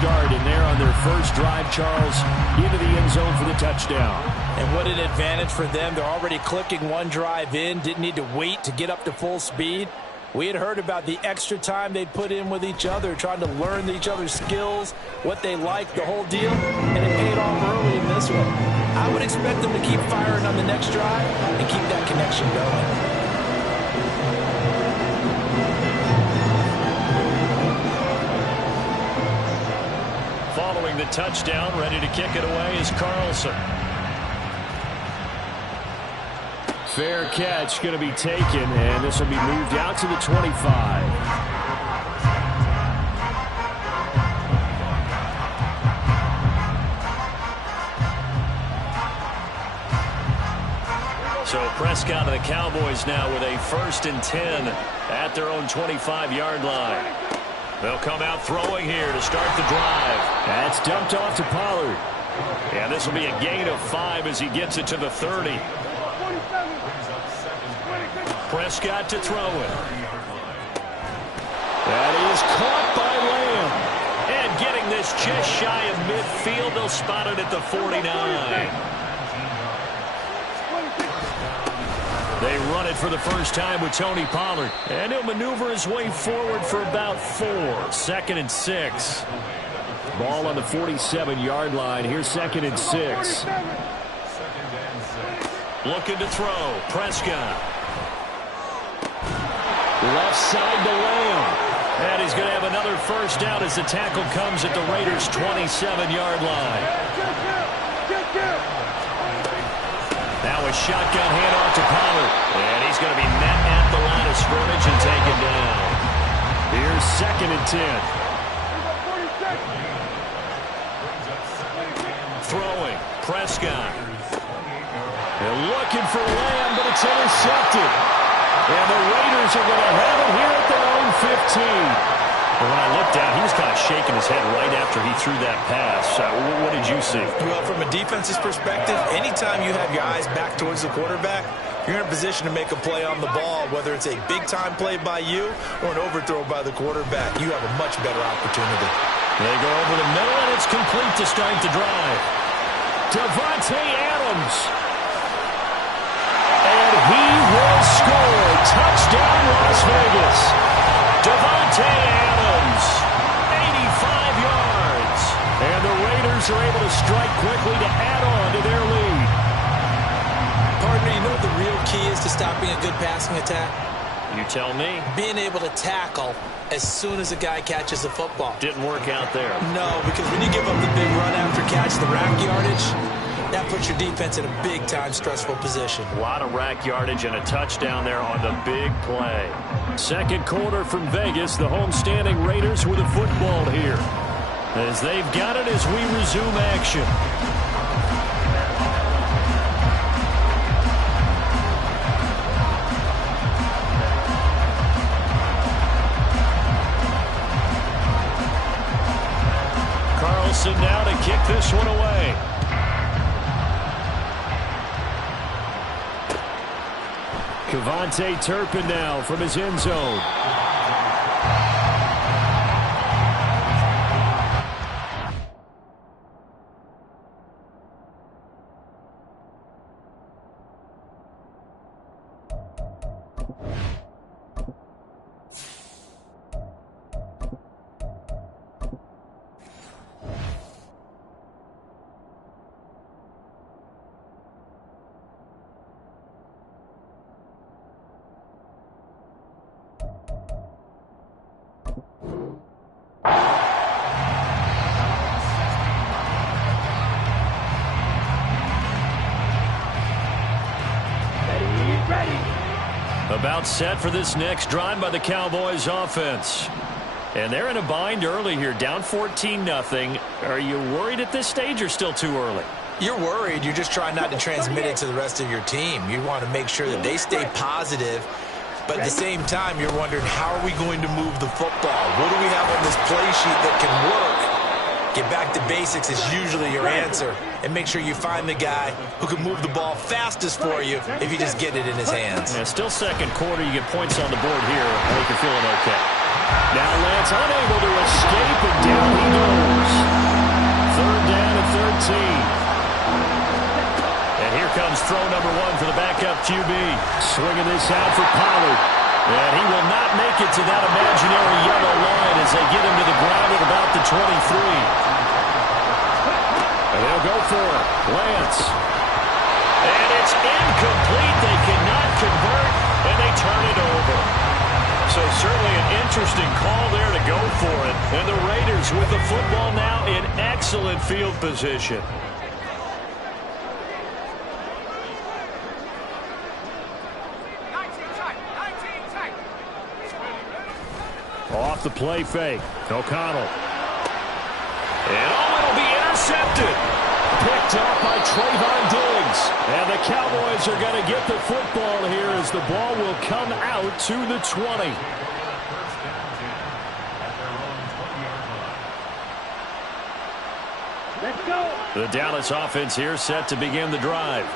start, and they're on their first drive, Charles, into the end zone for the touchdown. And what an advantage for them. They're already clicking one drive in, didn't need to wait to get up to full speed. We had heard about the extra time they'd put in with each other, trying to learn each other's skills, what they like, the whole deal, and it paid off early in this one. I would expect them to keep firing on the next drive and keep that connection going. Following the touchdown, ready to kick it away is Carlson. Fair catch going to be taken, and this will be moved out to the 25. So Prescott and the Cowboys now with a 1st and 10 at their own 25-yard line. They'll come out throwing here to start the drive. That's dumped off to Pollard. And this will be a gain of 5 as he gets it to the 30. Prescott to throw it. That is caught by Lamb. And getting this just shy of midfield, they'll spot it at the 49. They run it for the first time with Tony Pollard. And he'll maneuver his way forward for about 4. 2nd and 6. Ball on the 47-yard line. Here's 2nd and 6. Looking to throw. Prescott. Left side to Lamb. And he's going to have another first down as the tackle comes at the Raiders' 27-yard line. Now a shotgun handoff to Pollard. And he's going to be met at the line of scrimmage and taken down. Here's 2nd and 10. Throwing. Prescott. They're looking for Lamb, but it's intercepted. And the Raiders are going to have it here at their own 15. Well, when I looked down, he was kind of shaking his head right after he threw that pass. What did you see? Well, from a defense's perspective, anytime you have your eyes back towards the quarterback, you're in a position to make a play on the ball, whether it's a big-time play by you or an overthrow by the quarterback. You have a much better opportunity. They go over the middle, and it's complete to start the drive. Davante Adams. And he will score. Touchdown, Las Vegas. Davante Adams, 85 yards. And the Raiders are able to strike quickly to add on to their lead. Partner, you know what the real key is to stopping a good passing attack? You tell me. Being able to tackle as soon as a guy catches the football. Didn't work out there. No, because when you give up the big run after catch, the rack yardage, that puts your defense in a big-time stressful position. A lot of rack yardage and a touchdown there on the big play. Second quarter from Vegas, the homestanding Raiders with the football here. As they've got it as we resume action. Carlson now to kick this one away. Kevontae Turpin now from his end zone. About set for this next drive by the Cowboys offense. And they're in a bind early here, down 14-0. Are you worried at this stage or still too early? You're worried. You're just trying not to transmit it to the rest of your team. You want to make sure that they stay positive. But at the same time, you're wondering, how are we going to move the football? What do we have on this play sheet that can work? Get back to basics is usually your answer. And make sure you find the guy who can move the ball fastest for you if you just get it in his hands. Yeah, still second quarter. You get points on the board here. I think you're feeling okay. Now Lance unable to escape, and down he goes. QB. Swinging this out for Pollard. And he will not make it to that imaginary yellow line as they get him to the ground at about the 23. And they'll go for it. Lance. And it's incomplete. They cannot convert, and they turn it over. So certainly an interesting call there to go for it. And the Raiders with the football now in excellent field position. Off the play fake. O'Connell. And it'll be intercepted. Picked up by Trayvon Diggs. And the Cowboys are going to get the football here as the ball will come out to the 20. Let's go. The Dallas offense here set to begin the drive.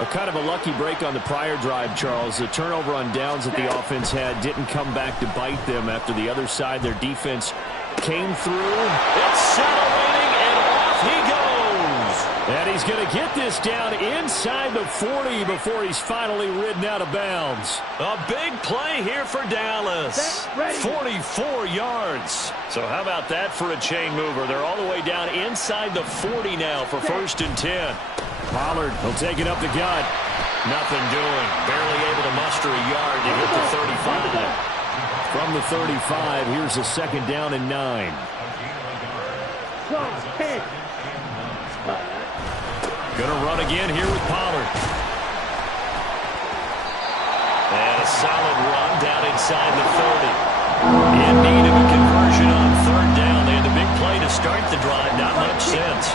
A kind of a lucky break on the prior drive, Charles. The turnover on downs that the offense had didn't come back to bite them after the other side. Their defense came through. Accelerating, and off he goes. And he's going to get this down inside the 40 before he's finally ridden out of bounds. A big play here for Dallas. 44 yards. So how about that for a chain mover? They're all the way down inside the 40 now for 1st and 10. Pollard will take it up the gut. Nothing doing. Barely able to muster a yard to hit the 35. From the 35, here's a 2nd down and 9. Gonna run again here with Pollard. And a solid run down inside the 30. In need of a conversion on 3rd down. They had the big play to start the drive. Not much sense.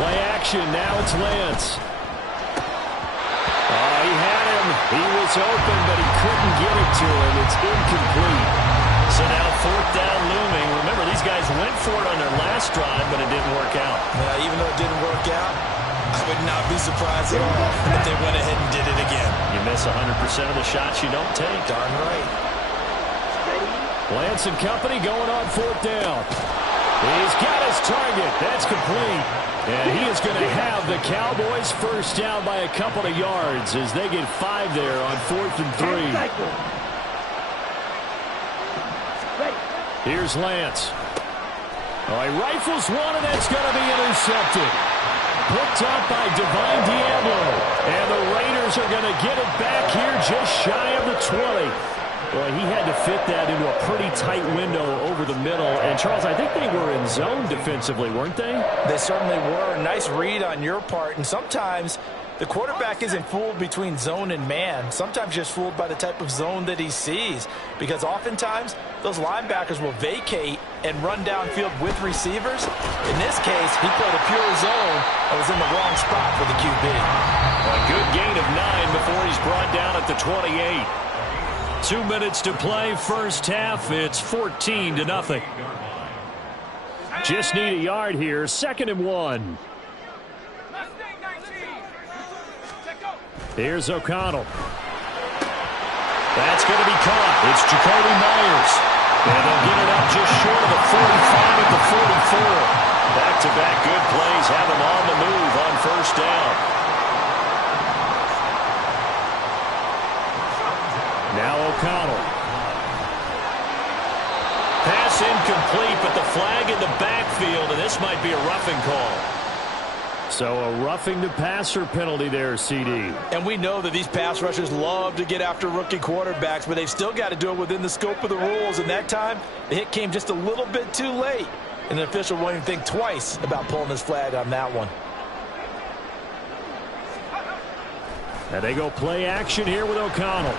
Play action. Now it's Lance. He had him. He was open, but he couldn't get it to him. It's incomplete. So now 4th down looming. Remember, these guys went for it on their last drive, but it didn't work out. Yeah, even though it didn't work out, I would not be surprised at all if they went ahead and did it again. You miss 100% of the shots you don't take. Darn right. Lance and company going on 4th down. He's got his target. That's complete. And he is going to have the Cowboys 1st down by a couple of yards as they get 5 there on 4th and 3. Here's Lance. He rifles one, and that's going to be intercepted. Picked up by Divine Diablo. And the Raiders are going to get it back here just shy of the 20. Well, he had to fit that into a pretty tight window over the middle. And, Charles, I think they were in zone defensively, weren't they? They certainly were. Nice read on your part. And sometimes the quarterback isn't fooled between zone and man. Sometimes just fooled by the type of zone that he sees. Because oftentimes, those linebackers will vacate and run downfield with receivers. In this case, he played a pure zone and was in the wrong spot for the QB. A good gain of 9 before he's brought down at the 28. 2 minutes to play, 1st half. It's 14-0. Just need a yard here. 2nd and 1. Here's O'Connell. That's going to be caught. It's Jacoby Myers. And they'll get it up just short of the 45 at the 44. Back-to-back good plays have them on the move on 1st down. Now O'Connell. Pass incomplete, but the flag in the backfield, and this might be a roughing call. So a roughing the passer penalty there, CD. And we know that these pass rushers love to get after rookie quarterbacks, but they've still got to do it within the scope of the rules. And that time, the hit came just a little bit too late. And the official won't even think twice about pulling his flag on that one. And they go play action here with O'Connell.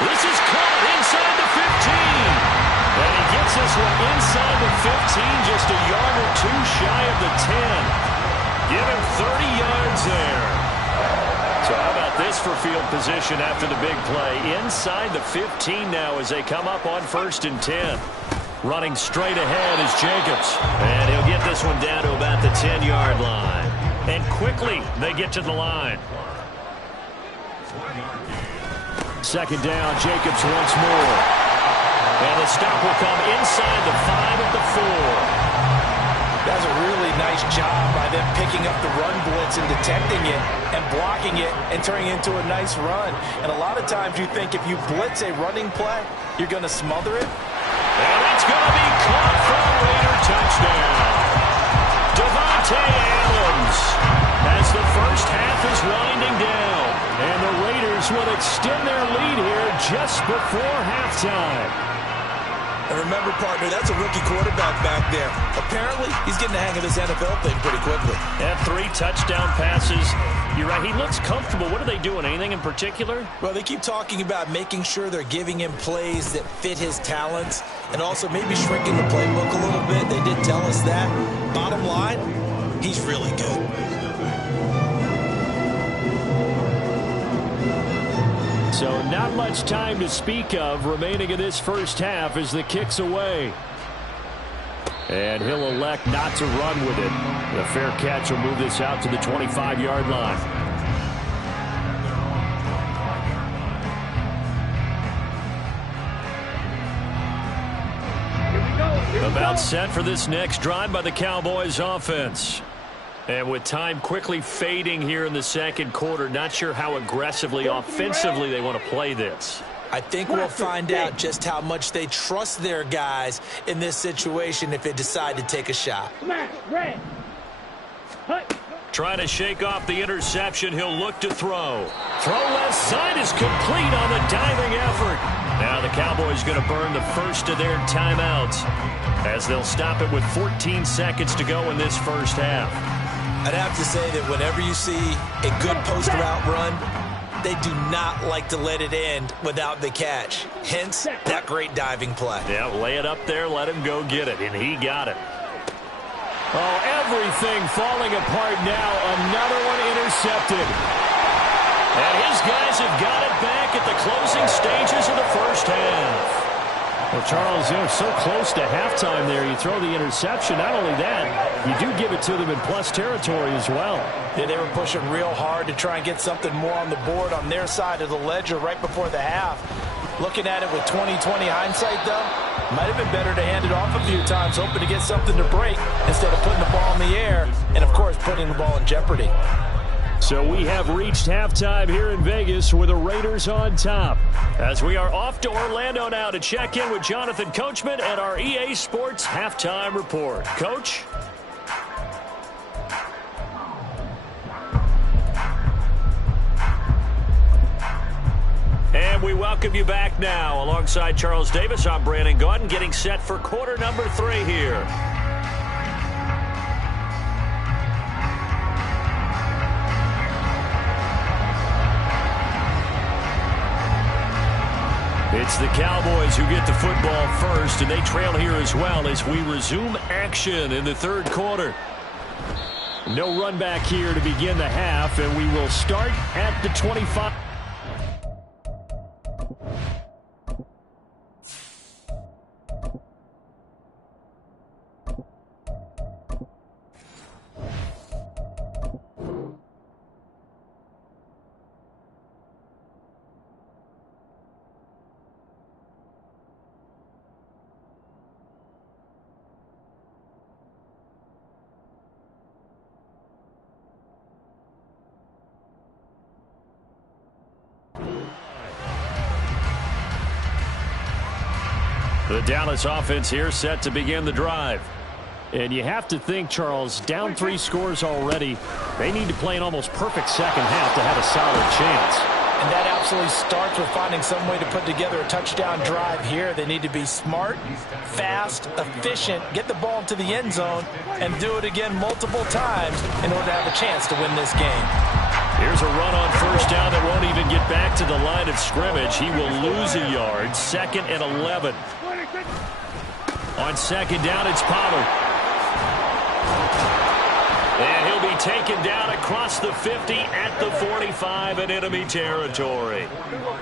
This is caught inside the 15. And he gets this one inside the 15, just a yard or 2 shy of the 10. Give him 30 yards there. So how about this for field position after the big play? Inside the 15 now as they come up on 1st and 10. Running straight ahead is Jacobs. And he'll get this one down to about the 10-yard line. And quickly they get to the line. 2nd down, Jacobs once more. And the stop will come inside the 5 at the 4. That's a really nice job by them picking up the run blitz and detecting it and blocking it and turning it into a nice run. And a lot of times you think if you blitz a running play, you're going to smother it. And it's going to be caught for a Raider touchdown. Devontae Adams as the first half is winding down. And the Raiders will extend their lead here just before halftime. And remember, partner, that's a rookie quarterback back there. Apparently, he's getting the hang of this NFL thing pretty quickly. Had 3 touchdown passes. You're right, he looks comfortable. What are they doing? Anything in particular? Well, they keep talking about making sure they're giving him plays that fit his talents and also maybe shrinking the playbook a little bit. They did tell us that. Bottom line, he's really good. So not much time to speak of remaining in this first half as the kick's away. And he'll elect not to run with it. The fair catch will move this out to the 25-yard line. About set for this next drive by the Cowboys offense. And with time quickly fading here in the second quarter, not sure how aggressively, offensively they want to play this. I think we'll find out just how much they trust their guys in this situation if they decide to take a shot. Trying to shake off the interception, he'll look to throw. Throw left side is complete on the diving effort. Now the Cowboys going to burn the first of their timeouts as they'll stop it with 14 seconds to go in this first half. I'd have to say that whenever you see a good post route run, they do not like to let it end without the catch. Hence, that great diving play. Yeah, lay it up there, let him go get it, and he got it. Oh, everything falling apart now. Another one intercepted. And his guys have got it back at the closing stages of the first half. Well, Charles, so close to halftime there. You throw the interception. Not only that, you do give it to them in plus territory as well. Yeah, they were pushing real hard to try and get something more on the board on their side of the ledger right before the half. Looking at it with 20/20 hindsight, though, might have been better to hand it off a few times, hoping to get something to break instead of putting the ball in the air and, of course, putting the ball in jeopardy. So we have reached halftime here in Vegas with the Raiders on top. As we are off to Orlando now to check in with Jonathan Coachman and our EA Sports Halftime Report. Coach? And we welcome you back now. Alongside Charles Davis, I'm Brandon Gaudin, getting set for quarter number 3 here. It's the Cowboys who get the football first, and they trail here as well as we resume action in the third quarter. No run back here to begin the half, and we will start at the 25. The Dallas offense here set to begin the drive. And you have to think, Charles, down 3 scores already. They need to play an almost perfect second half to have a solid chance. And that absolutely starts with finding some way to put together a touchdown drive here. They need to be smart, fast, efficient, get the ball into the end zone, and do it again multiple times in order to have a chance to win this game. Here's a run on first down that won't even get back to the line of scrimmage. He will lose a yard. 2nd and 11. On second down, it's Pollard. And he'll be taken down across the 50 at the 45 in enemy territory.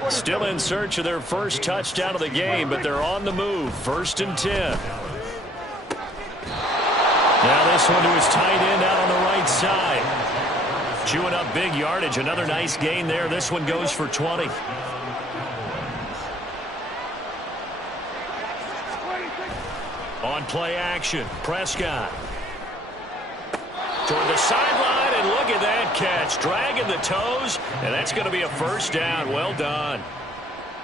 Still in search of their first touchdown of the game, but they're on the move. 1st and 10. Now this one to his tight end out on the right side. Chewing up big yardage. Another nice gain there. This one goes for 20. On play action, Prescott. Toward the sideline, and look at that catch. Dragging the toes, and that's going to be a first down. Well done.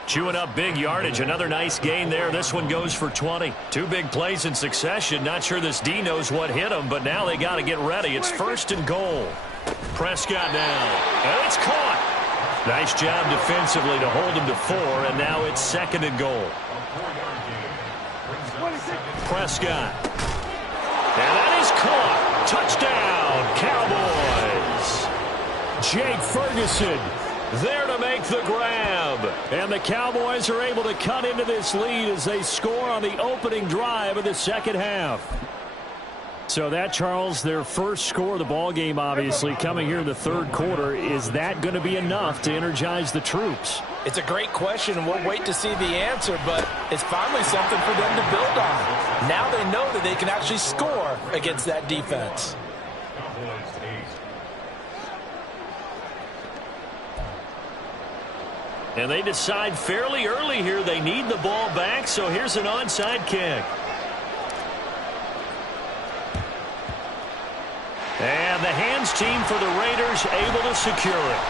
Chewing up big yardage. Another nice gain there. This one goes for 20. Two big plays in succession. Not sure this D knows what hit him, but now they got to get ready. It's first and goal. Prescott now. And it's caught. Nice job defensively to hold him to 4, and now it's second and goal. Prescott. And that is caught. Touchdown, Cowboys. Jake Ferguson there to make the grab. And the Cowboys are able to cut into this lead as they score on the opening drive of the second half. So that, Charles, their first score of the ball game, obviously, coming here in the third quarter. Is that going to be enough to energize the troops? It's a great question, and we'll wait to see the answer, but it's finally something for them to build on. Now they know that they can actually score against that defense. And they decide fairly early here they need the ball back, so here's an onside kick. And the hands team for the Raiders able to secure it.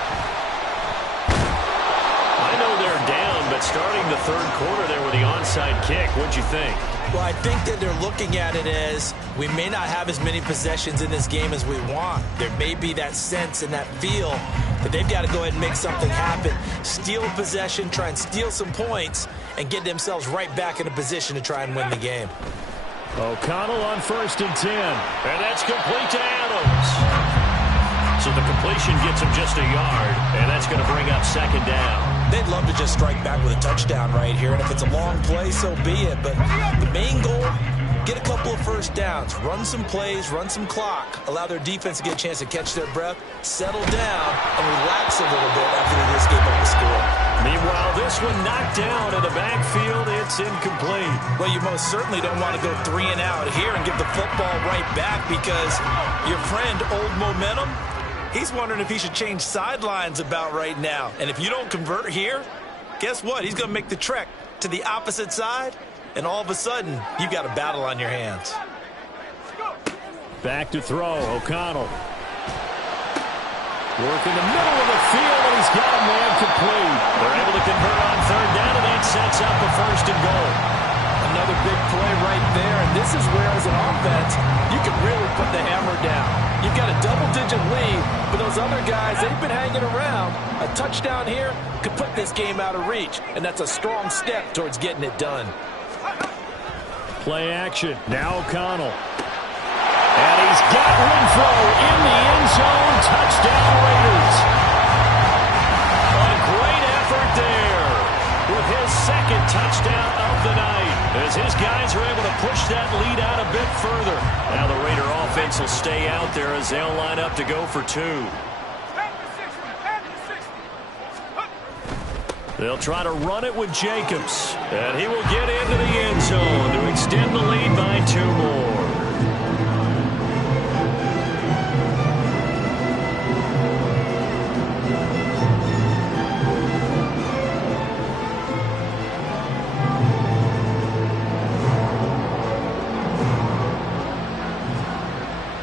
I know they're down, but starting the third quarter there with the onside kick, what'd you think? Well, I think that they're looking at it as we may not have as many possessions in this game as we want. There may be that sense and that feel that they've got to go ahead and make something happen. Steal possession, try and steal some points, and get themselves right back in a position to try and win the game. O'Connell on 1st and 10. And that's complete to Adams. So the completion gets him just a yard, and that's going to bring up second down. They'd love to just strike back with a touchdown right here, and if it's a long play, so be it. But the main goal, get a couple of first downs, run some plays, run some clock, allow their defense to get a chance to catch their breath, settle down, and relax a little bit after they just gave up the score. Meanwhile, this one knocked down in the backfield. It's incomplete. Well, you most certainly don't want to go 3 and out here and give the football right back because your friend, Old Momentum, he's wondering if he should change sidelines about right now. And if you don't convert here, guess what? He's going to make the trek to the opposite side, and all of a sudden, you've got a battle on your hands. Back to throw, O'Connell. Work in the middle of the field, and he's got a man complete. They're able to convert on third down, and that sets up a first and goal. Another big play right there, and this is where, as an offense, you can really put the hammer down. You've got a double-digit lead, but those other guys, they've been hanging around. A touchdown here could put this game out of reach, and that's a strong step towards getting it done. Play action. Now O'Connell. And he's got Renfro in the end zone. Touchdown, Raiders. A great effort there with his second touchdown of the night, as his guys are able to push that lead out a bit further. Now the Raider offense will stay out there as they'll line up to go for 2. They'll try to run it with Jacobs, and he will get into the end zone to extend the lead by 2 more.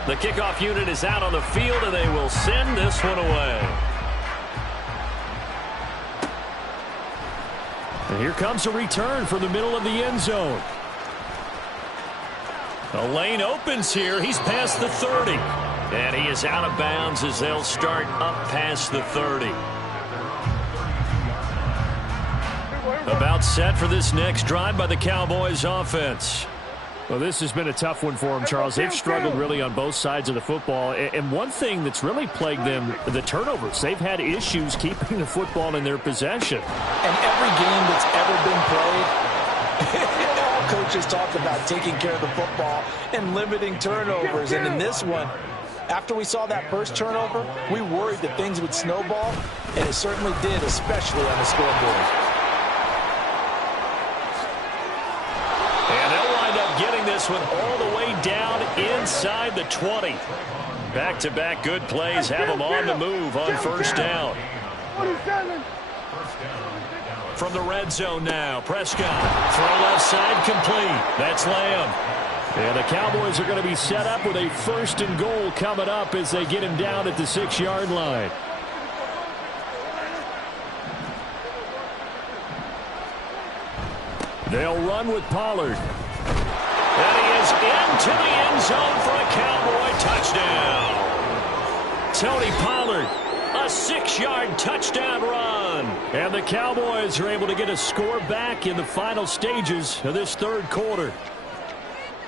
The kickoff unit is out on the field, and they will send this one away. And here comes a return from the middle of the end zone. The lane opens here. He's past the 30. And he is out of bounds as they'll start up past the 30. About set for this next drive by the Cowboys offense. Well, this has been a tough one for them, Charles. They've struggled really on both sides of the football. And one thing that's really plagued them, the turnovers. They've had issues keeping the football in their possession. And every game that's ever been played, all coaches talk about taking care of the football and limiting turnovers. And in this one, after we saw that first turnover, we worried that things would snowball, and it certainly did, especially on the scoreboard. Getting this one all the way down inside the 20. Back-to-back good plays have them on the move on first down. From the red zone now, Prescott. Throw left side complete. That's Lamb. And the Cowboys are going to be set up with a 1st and goal coming up as they get him down at the 6-yard line. They'll run with Pollard. And he is into the end zone for a Cowboy touchdown. Tony Pollard, a 6-yard touchdown run. And the Cowboys are able to get a score back in the final stages of this 3rd quarter.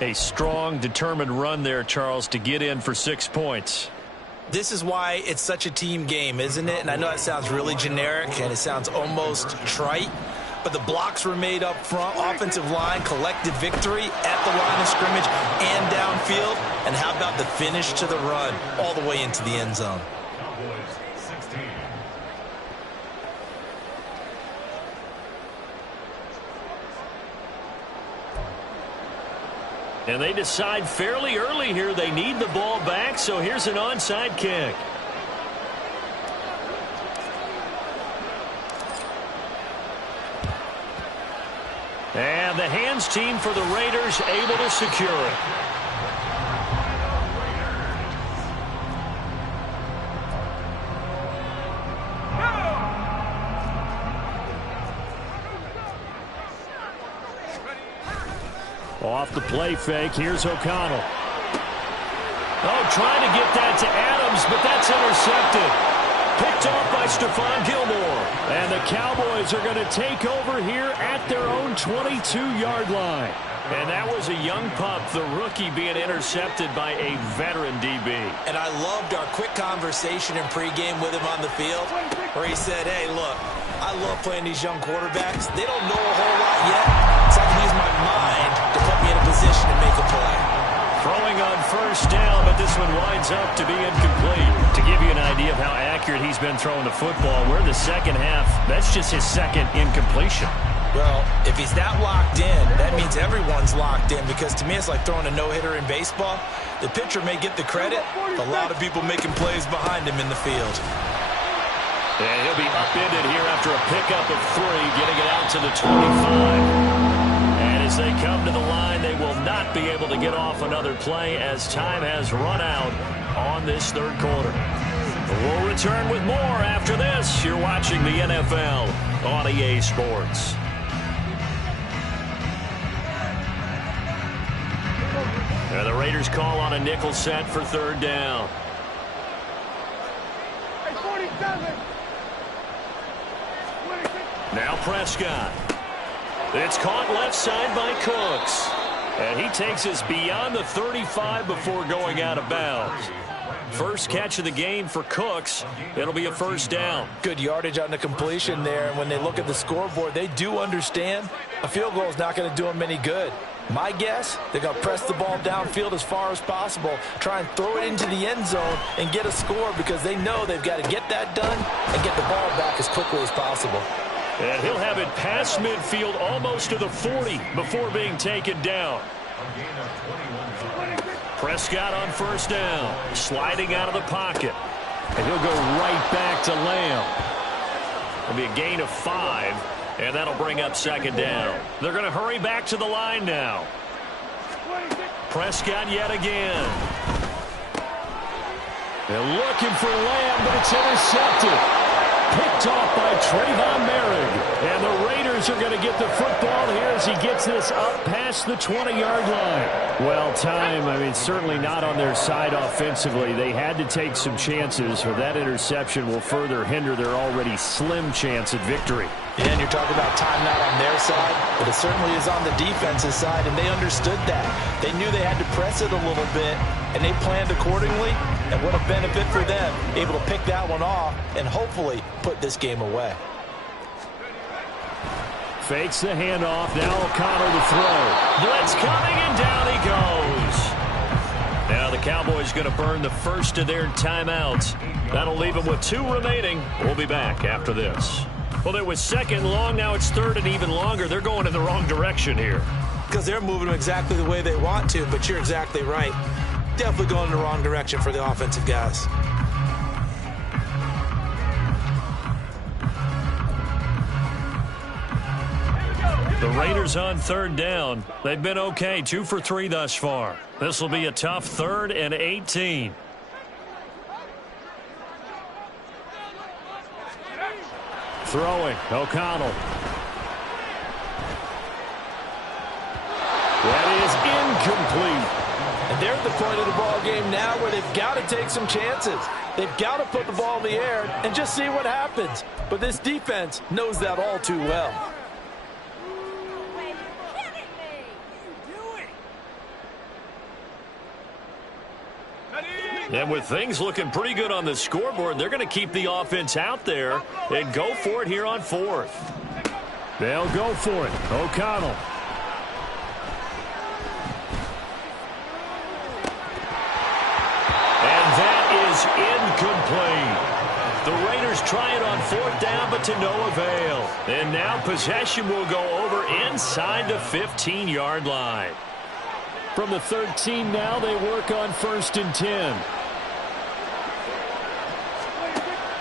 A strong, determined run there, Charles, to get in for 6 points. This is why it's such a team game, isn't it? And I know it sounds really generic and it sounds almost trite, but the blocks were made up front, offensive line, collected victory at the line of scrimmage and downfield. And how about the finish to the run all the way into the end zone? And they decide fairly early here they need the ball back, so here's an onside kick. And the hands team for the Raiders able to secure it. Off the play fake, here's O'Connell. Oh, trying to get that to Adams, but that's intercepted. Picked off by Stephon Gilmore. And the Cowboys are going to take over here at their own 22-yard line. And that was a young pup, the rookie being intercepted by a veteran DB. And I loved our quick conversation in pregame with him on the field where he said, hey, look, I love playing these young quarterbacks. They don't know a whole lot yet, so I can use my mind to put me in a position to make a play. Throwing on 1st down, but this one winds up to be incomplete. To give you an idea of how accurate he's been throwing the football, we're in the second half. That's just his 2nd incompletion. Well, if he's that locked in, that means everyone's locked in, because to me it's like throwing a no-hitter in baseball. The pitcher may get the credit, but a lot of people making plays behind him in the field. And he'll be upended here after a pickup of 3, getting it out to the 25. And as they come to the line, they will not be able to get off another play as time has run out on this 3rd quarter. We'll return with more after this. You're watching the NFL on EA Sports. And the Raiders call on a nickel set for 3rd down. Now Prescott. It's caught left side by Cooks. And he takes us beyond the 35 before going out of bounds. First catch of the game for Cooks. It'll be a 1st down. Good yardage on the completion there. And when they look at the scoreboard, they do understand a field goal is not going to do them any good. My guess, they're going to press the ball downfield as far as possible, try and throw it into the end zone and get a score, because they know they've got to get that done and get the ball back as quickly as possible. And he'll have it past midfield almost to the 40 before being taken down. Prescott on 1st down, sliding out of the pocket. And he'll go right back to Lamb. It'll be a gain of 5, and that'll bring up 2nd down. They're going to hurry back to the line now. Prescott yet again. They're looking for Lamb, but it's intercepted. Picked off by Trayvon Merrick. And the Raiders are going to get the football here as he gets this up past the 20-yard line. Well, certainly not on their side offensively. They had to take some chances, or that interception will further hinder their already slim chance at victory. Yeah, and you're talking about time not on their side, but it certainly is on the defense's side, and they understood that. They knew they had to press it a little bit, and they planned accordingly. And what a benefit for them, able to pick that one off and hopefully put this game away. Fakes the handoff. Now O'Connell to throw. Blitz coming, and down he goes. Now the Cowboys going to burn the first of their timeouts. That'll leave them with 2 remaining. We'll be back after this. Well, it was 2nd long. Now it's 3rd and even longer. They're going in the wrong direction here. Because they're moving them exactly the way they want to, but you're exactly right. Definitely going in the wrong direction for the offensive guys. The Raiders on third down. They've been okay, 2 for 3 thus far. This will be a tough 3rd and 18. Throwing, O'Connell. That is incomplete. And they're at the point of the ball game now where they've got to take some chances. They've got to put the ball in the air and just see what happens. But this defense knows that all too well. And with things looking pretty good on the scoreboard, they're going to keep the offense out there and go for it here on 4th. They'll go for it. O'Connell. And that is incomplete. The Raiders try it on 4th down, but to no avail. And now possession will go over inside the 15-yard line. From the 13 now, they work on 1st and 10.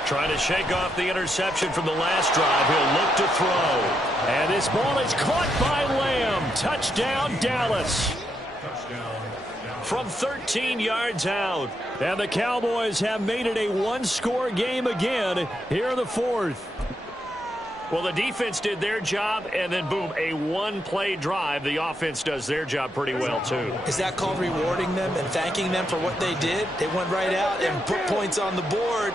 Trying to shake off the interception from the last drive. He'll look to throw. And this ball is caught by Lamb. Touchdown, Dallas. From 13 yards out. And the Cowboys have made it a one-score game again here in the 4th. Well, the defense did their job, and then, boom, a one-play drive. The offense does their job pretty well, too. Is that called rewarding them and thanking them for what they did? They went right out and put points on the board.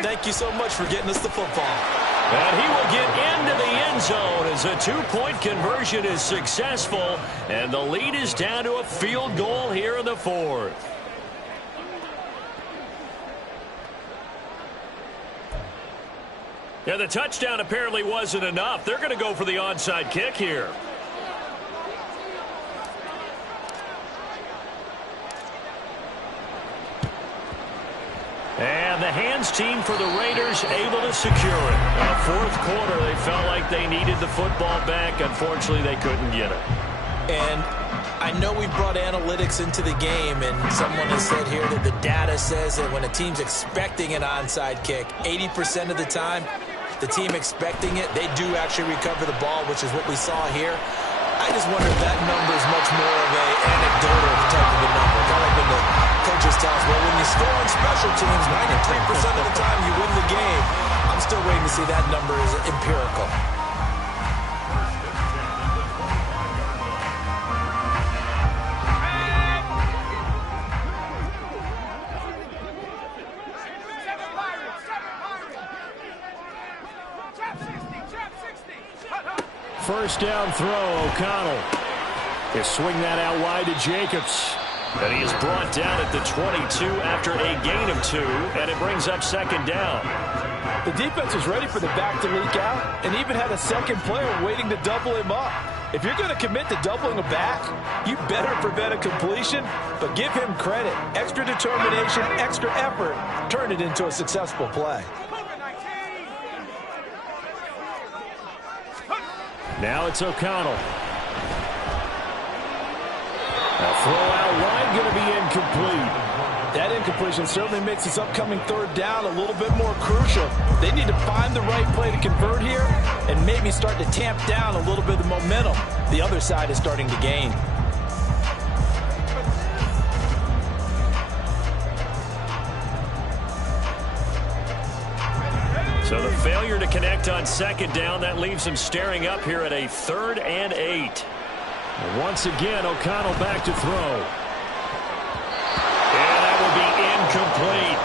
Thank you so much for getting us the football. And he will get into the end zone as a 2-point conversion is successful, and the lead is down to a field goal here in the 4th. Yeah, the touchdown apparently wasn't enough. They're going to go for the onside kick here. And the hands team for the Raiders able to secure it. 4th quarter, they felt like they needed the football back. Unfortunately, they couldn't get it. And I know we brought analytics into the game, and someone has said here that the data says that when a team's expecting an onside kick, 80% of the time, the team expecting it, they do actually recover the ball, which is what we saw here. I just wonder if that number is much more of an anecdotal type of a number. Kind of like when the coaches tell us, well, when you score on special teams, 93% of the time you win the game. I'm still waiting to see that number is empirical. First down throw, O'Connell. He'll swing that out wide to Jacobs. And he is brought down at the 22 after a gain of 2, and it brings up 2nd down. The defense was ready for the back to leak out and even had a second player waiting to double him up. If you're going to commit to doubling a back, you better prevent a completion, but give him credit. Extra determination, extra effort, turn it into a successful play. Now it's O'Connell. A throw out wide, going to be incomplete. That incompletion certainly makes this upcoming 3rd down a little bit more crucial. They need to find the right play to convert here and maybe start to tamp down a little bit of the momentum the other side is starting to gain. So the failure to connect on 2nd down, that leaves them staring up here at a 3rd and 8. And once again, O'Connell back to throw. And that will be incomplete.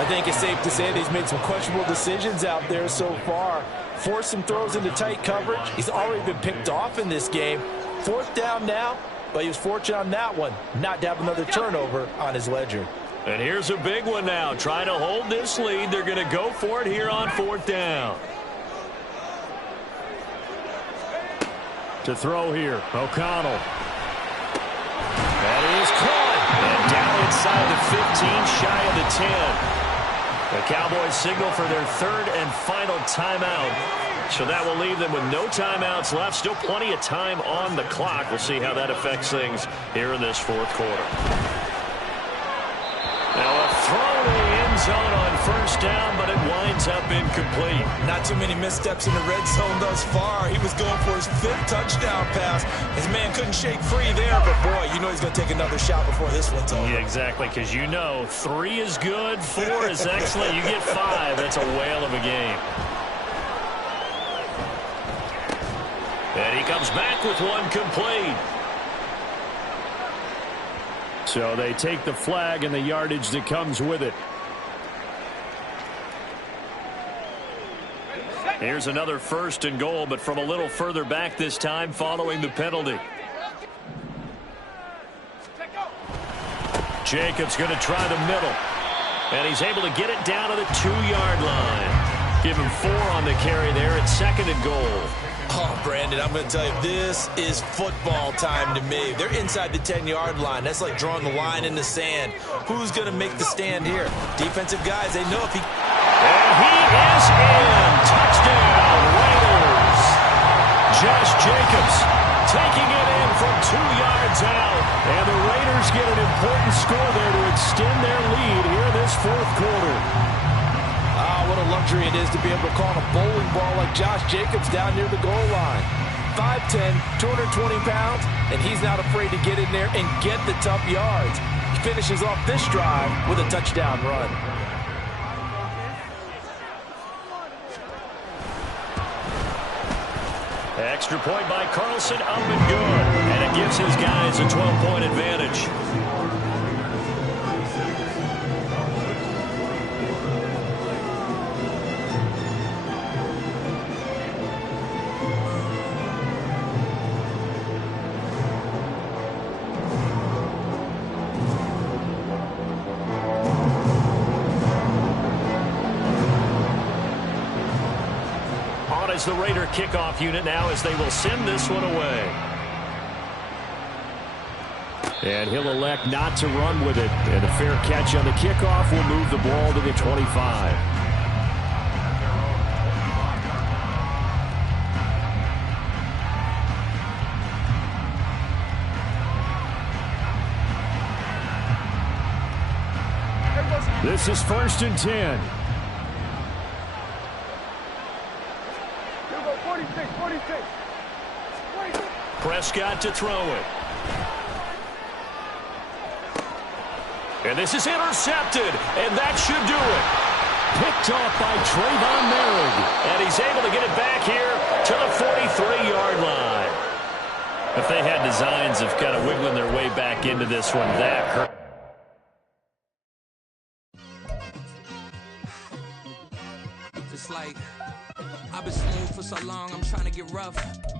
I think it's safe to say that he's made some questionable decisions out there so far. Forced some throws into tight coverage. He's already been picked off in this game. 4th down now, but he was fortunate on that one, not to have another turnover on his ledger. And here's a big one now. Trying to hold this lead. They're going to go for it here on 4th down. To throw here, O'Connell. That is caught. And down inside the 15, shy of the 10. The Cowboys signal for their 3rd and final timeout. So that will leave them with no timeouts left. Still plenty of time on the clock. We'll see how that affects things here in this 4th quarter. Now a throw to the end end zone on first down, but it winds up incomplete. Not too many missteps in the red zone thus far. He was going for his 5th touchdown pass. His man couldn't shake free there, but boy, you know he's going to take another shot before this one's over. Yeah, exactly, because you know 3 is good, 4 is excellent. You get 5, that's a whale of a game. And he comes back with one complete. So they take the flag and the yardage that comes with it. Here's another 1st and goal, but from a little further back this time following the penalty. Jacobs going to try the middle. And he's able to get it down to the 2-yard line. Give him 4 on the carry there at 2nd and goal. Oh, Brandon, I'm going to tell you, this is football time to me. They're inside the 10-yard line. That's like drawing the line in the sand. Who's going to make the stand here? Defensive guys, they know if he... And he is in. Touchdown, Raiders. Josh Jacobs taking it in from 2 yards out. And the Raiders get an important score there to extend their lead here in this 4th quarter. What a luxury it is to be able to call a bowling ball like Josh Jacobs down near the goal line. 5'10", 220 pounds, and he's not afraid to get in there and get the tough yards. He finishes off this drive with a touchdown run. Extra point by Carlson, up and good. And it gives his guys a 12-point advantage. Is the Raider kickoff unit now as they will send this one away. And he'll elect not to run with it. And a fair catch on the kickoff will move the ball to the 25. This is 1st and 10. Prescott to throw it. And this is intercepted, and that should do it. Picked off by Trayvon Merrick, and he's able to get it back here to the 43-yard line. If they had designs of kind of wiggling their way back into this one, that hurt. It's like I've been smooth for so long, I'm trying to get rough.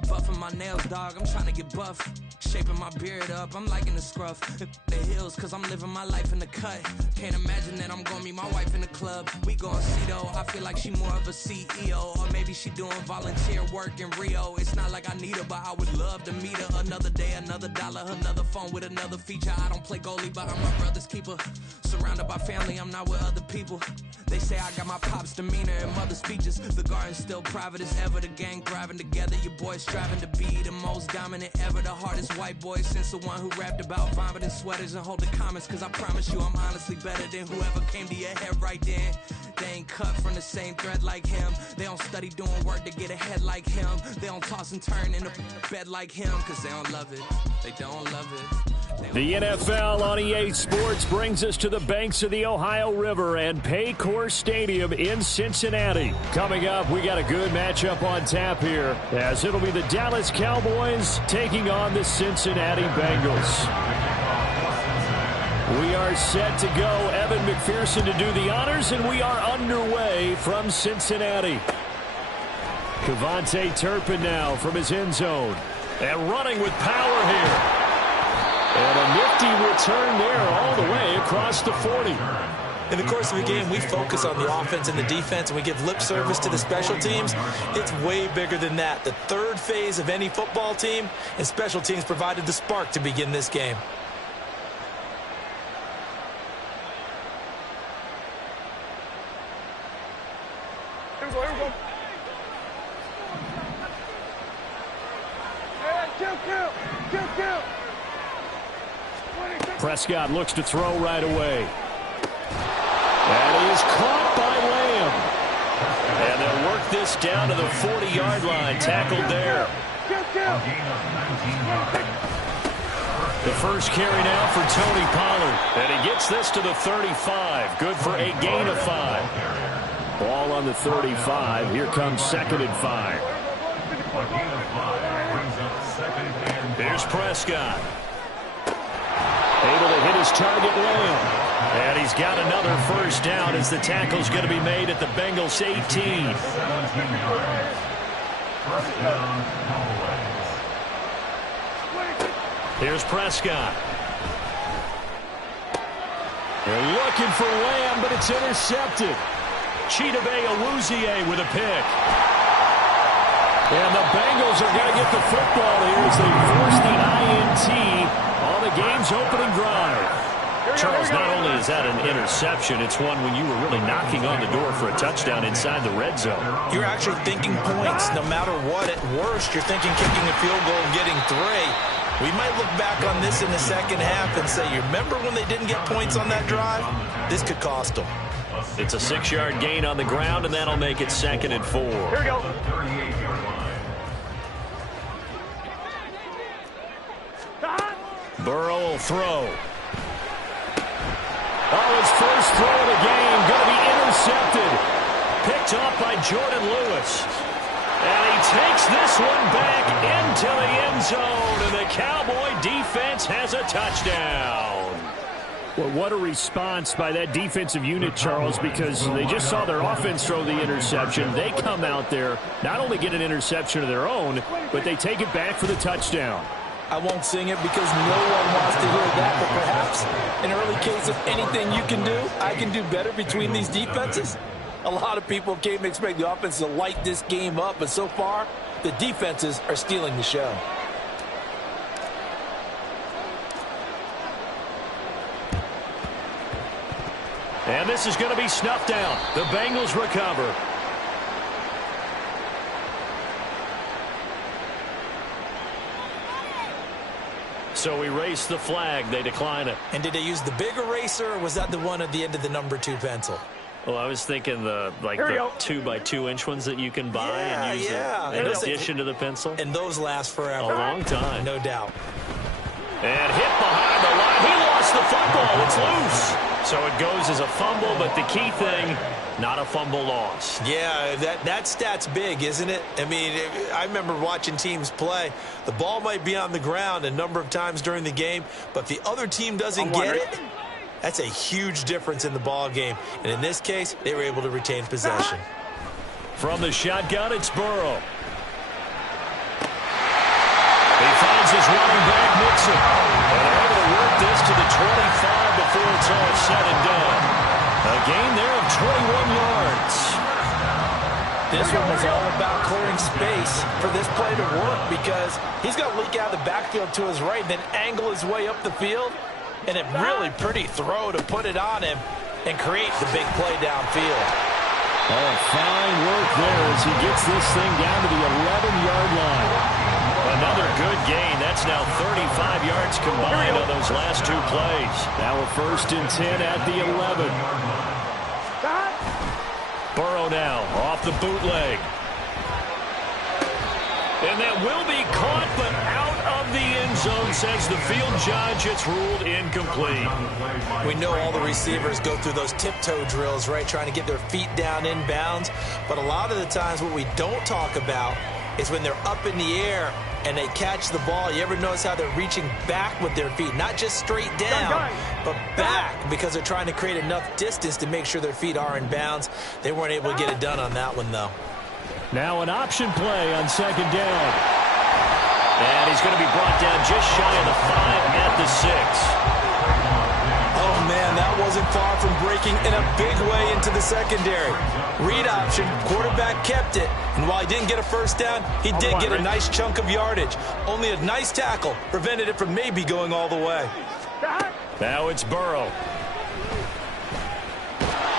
Buffing my nails, dog, I'm trying to get buff. Shaping my beard up, I'm liking the scruff. The hills, cause I'm living my life in the cut. Can't imagine that I'm gonna meet my wife in the club. We gon' see though, I feel like she more of a CEO. Or maybe she doing volunteer work in Rio. It's not like I need her, but I would love to meet her. Another day, another dollar, another phone with another feature. I don't play goalie, but I'm my brother's keeper. Surrounded by family, I'm not with other people. They say I got my pop's demeanor and mother's speeches. The garden's still private as ever. The gang thriving together. Your boys striving to be the most dominant ever. The hardest white boy since the one who rapped about vomiting sweaters and holding comments. Cause I promise you I'm honestly better than whoever came to your head right then. They ain't cut from the same thread like him. They don't study doing work to get ahead like him. They don't toss and turn in the bed like him. Cause they don't love it. They don't love it. The NFL on EA Sports brings us to the banks of the Ohio River and Paycor Stadium in Cincinnati. Coming up, we got a good matchup on tap here, as it'll be the Dallas Cowboys taking on the Cincinnati Bengals. We are set to go. Evan McPherson to do the honors, and we are underway from Cincinnati. Kevontae Turpin now from his end zone, and running with power here. And a nifty return there all the way across the 40. In the course of the game, we focus on the offense and the defense, and we give lip service to the special teams. It's way bigger than that. The third phase of any football team, and special teams provided the spark to begin this game. Here we go, here we go. Kill. Prescott looks to throw right away. And he is caught by Lamb. And they'll work this down to the 40-yard line. Tackled there. The first carry now for Tony Pollard. And he gets this to the 35. Good for a gain of 5. Ball on the 35. Here comes 2nd and 5. Here's Prescott. Able to hit his target, Lamb. And he's got another first down as the tackle's going to be made at the Bengals 18. Here's Prescott. They're looking for Lamb, but it's intercepted. Chidobe Awuzie with a pick. And the Bengals are going to get the football here as they force the INT on the game's opening drive. Charles, not only is that an interception, it's one when you were really knocking on the door for a touchdown inside the red zone. You're actually thinking points no matter what. At worst, you're thinking kicking a field goal and getting 3. We might look back on this in the second half and say, you remember when they didn't get points on that drive? This could cost them. It's a 6-yard gain on the ground, and that'll make it 2nd and 4. Here we go. Burrow will throw. Oh, his first throw of the game going to be intercepted. Picked off by Jordan Lewis. And he takes this one back into the end zone, and the Cowboy defense has a touchdown. Well, what a response by that defensive unit, Charles, because they just saw their offense throw the interception. They come out there, not only get an interception of their own, but they take it back for the touchdown. I won't sing it because no one wants to hear that, but perhaps an early case of anything you can do, I can do better between these defenses. A lot of people came to expect the offense to light this game up, but so far, the defenses are stealing the show. And this is going to be snuffed down. The Bengals recover. So we race the flag. They decline it. And did they use the big eraser, or was that the one at the end of the number 2 pencil? Well, I was thinking the 2x2-inch ones that you can buy and use in addition to the pencil. And those last forever. A long time. No doubt. And hit behind the line. He lost the football. It's loose. So it goes as a fumble, but the key thing, not a fumble loss. Yeah, that stat's big, isn't it? I mean, I remember watching teams play. The ball might be on the ground a number of times during the game, but if the other team doesn't get it, that's a huge difference in the ball game. And in this case, they were able to retain possession. From the shotgun, it's Burrow. He finds his running back, Mixon. And they're able to work this to the 25 before it's all said and done. A gain there of 21 yards. This one was all about clearing space for this play to work because he's got to leak out of the backfield to his right, then angle his way up the field. And a really pretty throw to put it on him and create the big play downfield. Oh, fine work there as he gets this thing down to the 11-yard line. Another good gain. That's now 35 yards combined on those last 2 plays. Now a 1st and 10 at the 11. Burrow now off the bootleg. And that will be caught, but out of the end zone, says the field judge. It's ruled incomplete. We know all the receivers go through those tiptoe drills, right, trying to get their feet down inbounds. But a lot of the times what we don't talk about is when they're up in the air and they catch the ball. You ever notice how they're reaching back with their feet? Not just straight down, but back, because they're trying to create enough distance to make sure their feet are in bounds. They weren't able to get it done on that one, though. Now an option play on 2nd down. And he's going to be brought down just shy of the 5 at the 6. Oh, man, that wasn't far from breaking in a big way into the secondary. Read option, quarterback kept it, and while he didn't get a first down, he did get a nice chunk of yardage. Only a nice tackle prevented it from maybe going all the way. Now it's Burrow.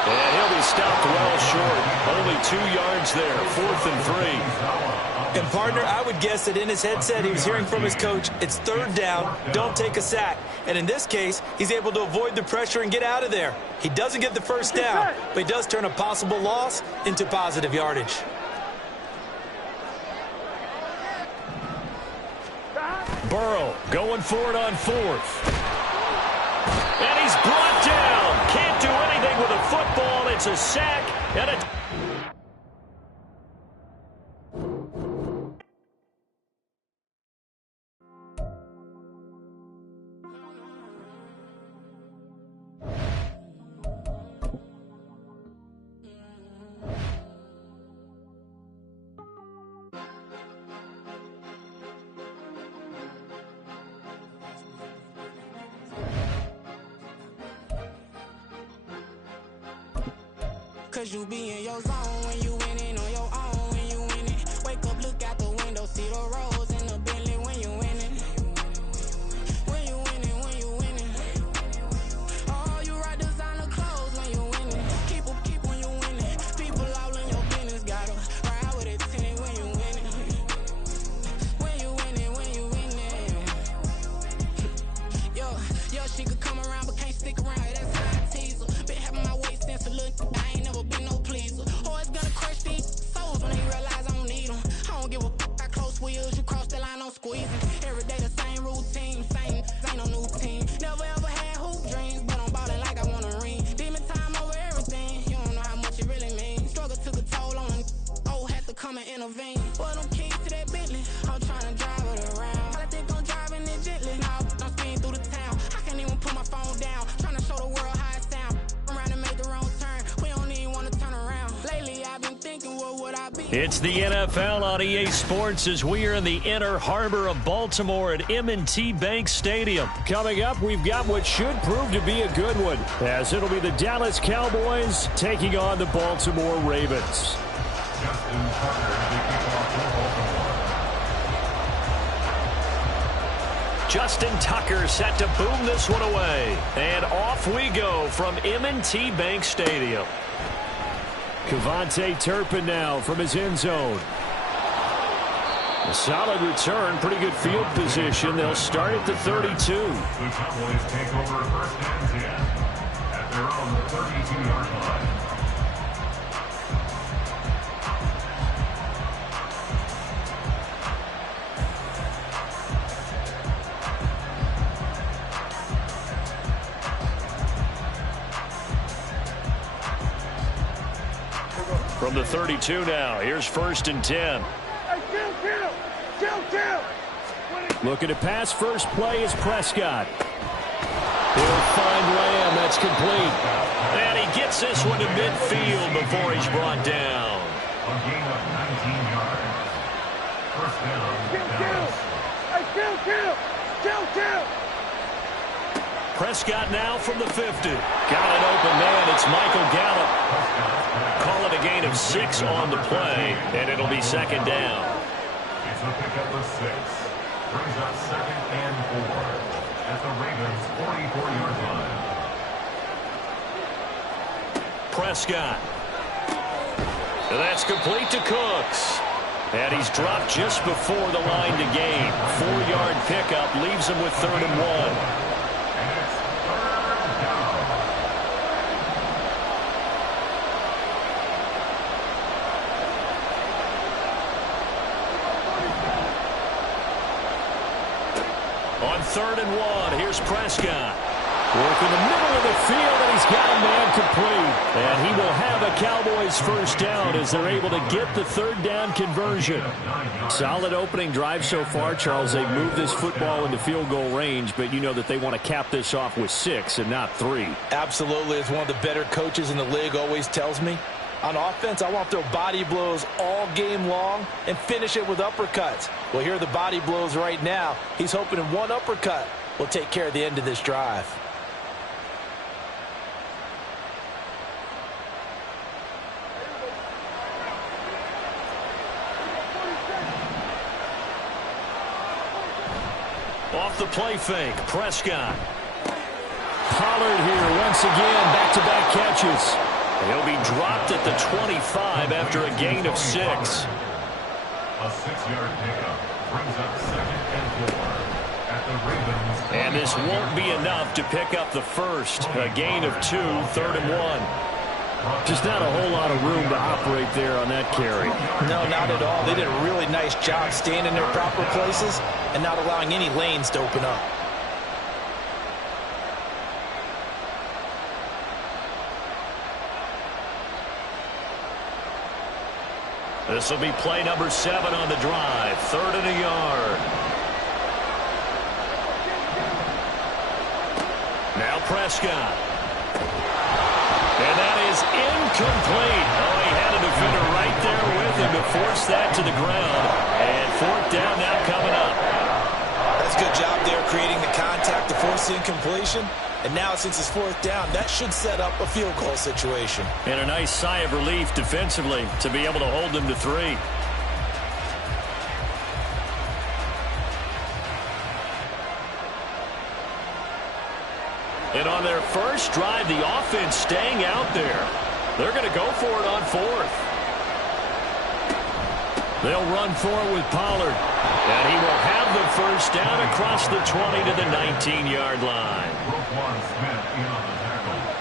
And he'll be stopped well short. Only 2 yards there, 4th and 3. And, partner, I would guess that in his headset he was hearing from his coach, it's third down, don't take a sack. And in this case, he's able to avoid the pressure and get out of there. He doesn't get the first down, but he does turn a possible loss into positive yardage. Burrow going for it on fourth. And he's brought down. Can't do anything with a football. It's a sack and a... Cause you be in your zone when you winning on your own when you winning. Wake up, look out the window, see the rose in the Bentley when you winning. When you winning, when you winning. Oh, you right designer clothes when you winning. Keep when you winning. People all in your business, gotta ride with it tinted when you winning. When you winning, when you winning. Yo, she could come around but can't stick around. That's how I tease her. Been having my waist since a little. I ain't never been no pleaser. Always gonna crush these souls when they realize I don't need them. I don't give a fuck how close we is. You cross the line, I'm squeezing. Every day the same routine, same, ain't no new team. Never ever had hoop dreams, but I'm ballin' like I want a ring. Demon time over everything. You don't know how much it really means. Struggle took a toll on them. Oh, had to come and intervene. Well, them keys to that Bentley, I'm trying to drive it around. I think I'm driving it gently. Now I'm speeding through the town. I can't even put my phone down. Trying to show the world how it sound. Around and make the wrong turn. We don't even want to turn around. Lately, I've been thinking, what would I be? It's the NFL on EA Sports as we are in the inner harbor of Baltimore at M&T Bank Stadium. Coming up, we've got what should prove to be a good one, as it'll be the Dallas Cowboys taking on the Baltimore Ravens. Justin Tucker set to boom this one away. And off we go from M&T Bank Stadium. Kevontae Turpin now from his end zone. A solid return, pretty good field position. They'll start at the 32. The Cowboys take over first and 10 at their own 32-yard line. From the 32 now, here's first and 10. Looking to pass, first play is Prescott. He'll find Lamb, that's complete. And he gets this one to midfield before he's brought down. A gain of 19 yards. First down, Dallas. Prescott now from the 50. Got an open man, it's Michael Gallup. Call it a gain of 6 on the play, and it'll be second down. It's a pickup of 6. Brings up second and 4 at the Ravens' 44-yard line. Prescott. And that's complete to Cooks. And he's dropped just before the line to gain. 4-yard pickup leaves him with 3rd and 1. On 3rd and 1, here's Prescott. Working the middle of the field, and he's got a man complete. And he will have a Cowboys first down as they're able to get the 3rd down conversion. Solid opening drive so far, Charles. They've moved this football into field goal range, but you know that they want to cap this off with 6 and not 3. Absolutely. As one of the better coaches in the league always tells me, on offense, I want to throw body blows all game long and finish it with uppercuts. Well, here are the body blows right now. He's hoping in one uppercut will take care of the end of this drive. Off the play fake, Prescott. Pollard here once again, back-to-back catches. He'll be dropped at the 25 after a gain of 6. A 6-yard pickup brings up 2nd and 4 at the Ravens. And this won't be enough to pick up the first. A gain of 2, 3rd and 1. Just not a whole lot of room to operate there on that carry. No, not at all. They did a really nice job staying in their proper places and not allowing any lanes to open up. This will be play number 7 on the drive. 3rd and a yard. Now Prescott. And that is incomplete. Oh, he had a defender right there with him to force that to the ground. And 4th down now coming up. That's a good job there creating the contact to force the incompletion. And now since it's 4th down, that should set up a field goal situation. And a nice sigh of relief defensively to be able to hold them to 3. And on their first drive, the offense staying out there. They're going to go for it on 4th. They'll run for it with Pollard. And he will have the first down across the 20 to the 19-yard line.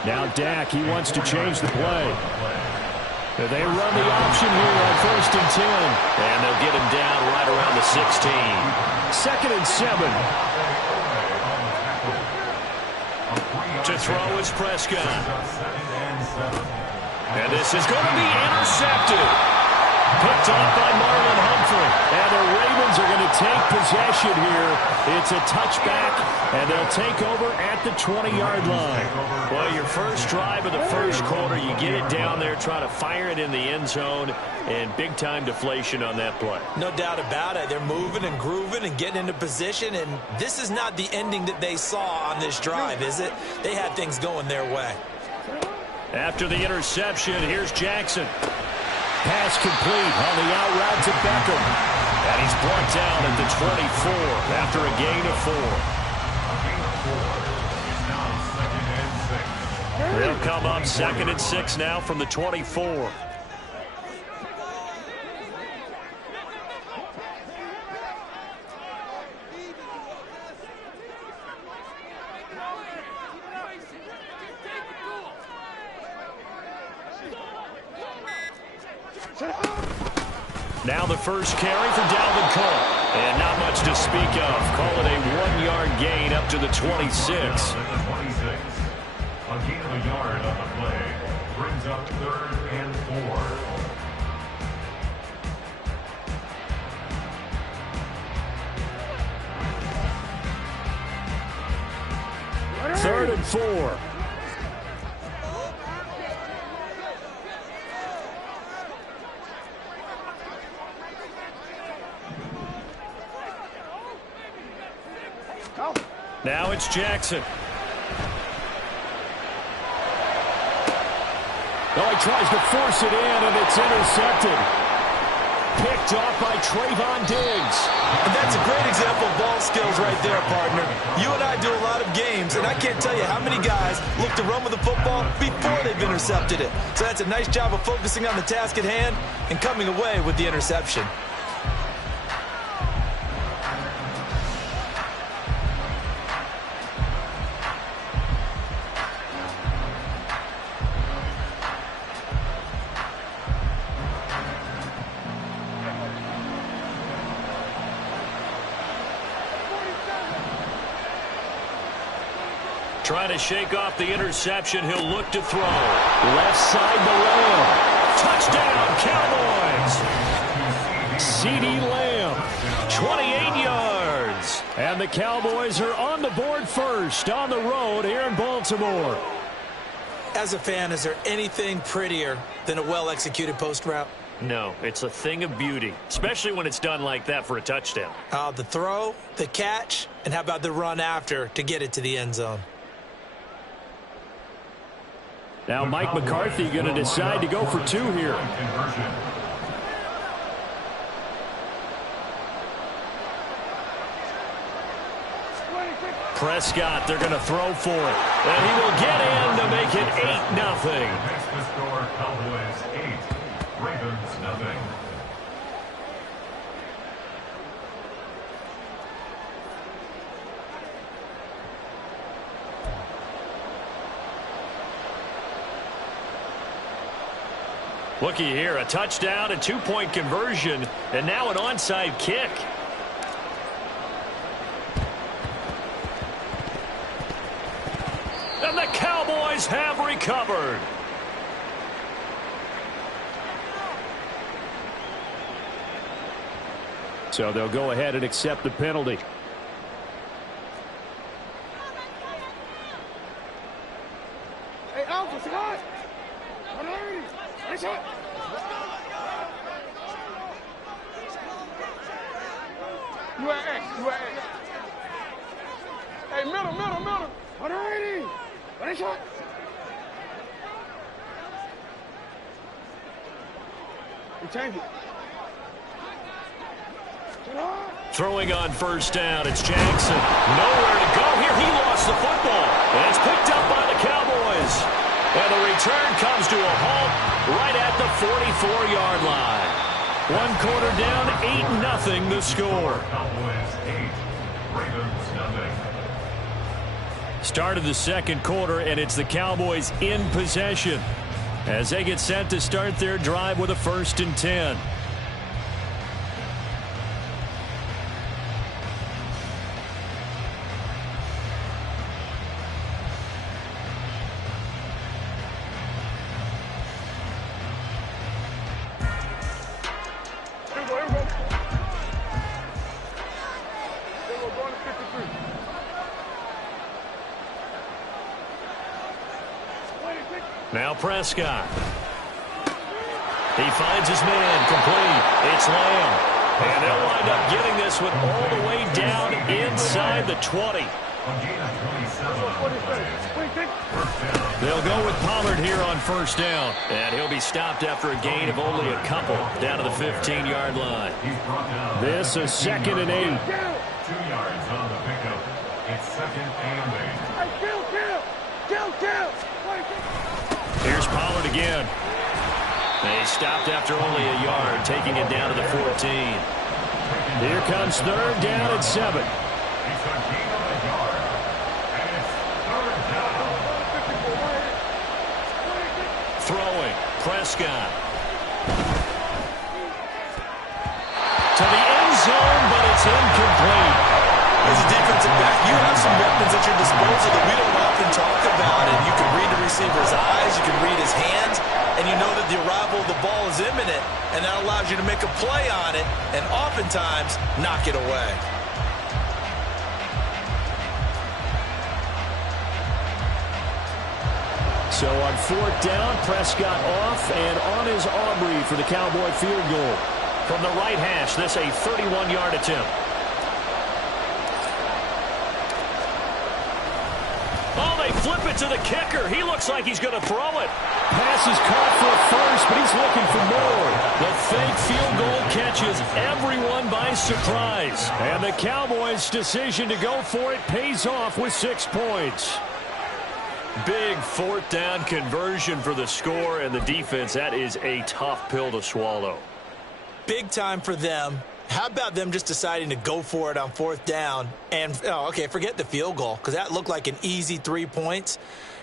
Now Dak, he wants to change the play. They run the option here on 1st and 10. And they'll get him down right around the 16. 2nd and 7. To throw is Prescott. And this is going to be intercepted. Picked off by Marlon Humphrey. And the Ravens are going to take possession here. It's a touchback, and they'll take over at the 20-yard line. Well, your first drive of the first quarter, you get it down there, try to fire it in the end zone, and big-time deflation on that play. No doubt about it. They're moving and grooving and getting into position, and this is not the ending that they saw on this drive, is it? They had things going their way. After the interception, here's Jackson. Pass complete on the out route to Beckham. And he's brought down at the 24 after a gain of 4. They'll come up 2nd and 6 now from the 24. Now the first carry for Dalvin Cook. And not much to speak of. Call it a 1-yard gain up to the 26. A gain of a yard on the play brings up 3rd and 4. 3rd and 4. Now it's Jackson. Oh, he tries to force it in, and it's intercepted. Picked off by Trayvon Diggs. And that's a great example of ball skills right there, partner. You and I do a lot of games, and I can't tell you how many guys look to run with the football before they've intercepted it. So that's a nice job of focusing on the task at hand and coming away with the interception. Trying to shake off the interception. He'll look to throw. Left side to Lamb. Touchdown, Cowboys. CeeDee Lamb, 28 yards. And the Cowboys are on the board first on the road here in Baltimore. As a fan, is there anything prettier than a well-executed post route? No, it's a thing of beauty, especially when it's done like that for a touchdown. The throw, the catch, and how about the run after to get it to the end zone? Now Mike McCarthy going to decide to go for 2 here. Prescott, they're going to throw for it. And he will get in to make it 8-0. Next to score, Cowboys 8, Ravens 0. Looky here, a touchdown, a 2-point conversion, and now an onside kick. And the Cowboys have recovered. So they'll go ahead and accept the penalty. Hey, Alpha, Scott! Nice shot! You at X, you at X. Hey, middle. 180! Nice shot! We change it. Throwing on first down, it's Jackson. Nowhere to go here. He lost the football. And it's picked up by the Cowboys. And the return comes to a halt right at the 44-yard line. 1 quarter down, 8-0 the score. Cowboys 8, Ravens nothing. Start of the second quarter, and it's the Cowboys in possession as they get set to start their drive with a 1st and 10. Now Prescott. He finds his man complete. It's Lamb. And they'll wind up getting this one all the way down inside the 20. They'll go with Pollard here on first down. And he'll be stopped after a gain of only a couple down to the 15-yard line. This is 2nd and 8. 2 yards on the pickup. It's 2nd and 8. Kill! Here's Pollard again. They stopped after only a yard, taking it down to the 14. Here comes 3rd down and 7. It's a gain of a yard. And it's 3rd down. Throwing, Prescott. To the end zone, but it's incomplete. As a defensive back, you have some weapons at your disposal that we don't often talk about. And you can read the receiver's eyes, you can read his hands, and you know that the arrival of the ball is imminent, and that allows you to make a play on it and oftentimes knock it away. So on 4th down, Prescott off, and on is Aubrey for the Cowboy field goal. From the right hash, this a 31-yard attempt. Oh, they flip it to the kicker. He looks like he's going to throw it. Pass is caught for a first, but he's looking for more. The fake field goal catches everyone by surprise. And the Cowboys' decision to go for it pays off with 6 points. Big 4th down conversion for the score, and the defense, that is a tough pill to swallow. Big time for them. How about them just deciding to go for it on 4th down? And, okay, forget the field goal, because that looked like an easy 3 points.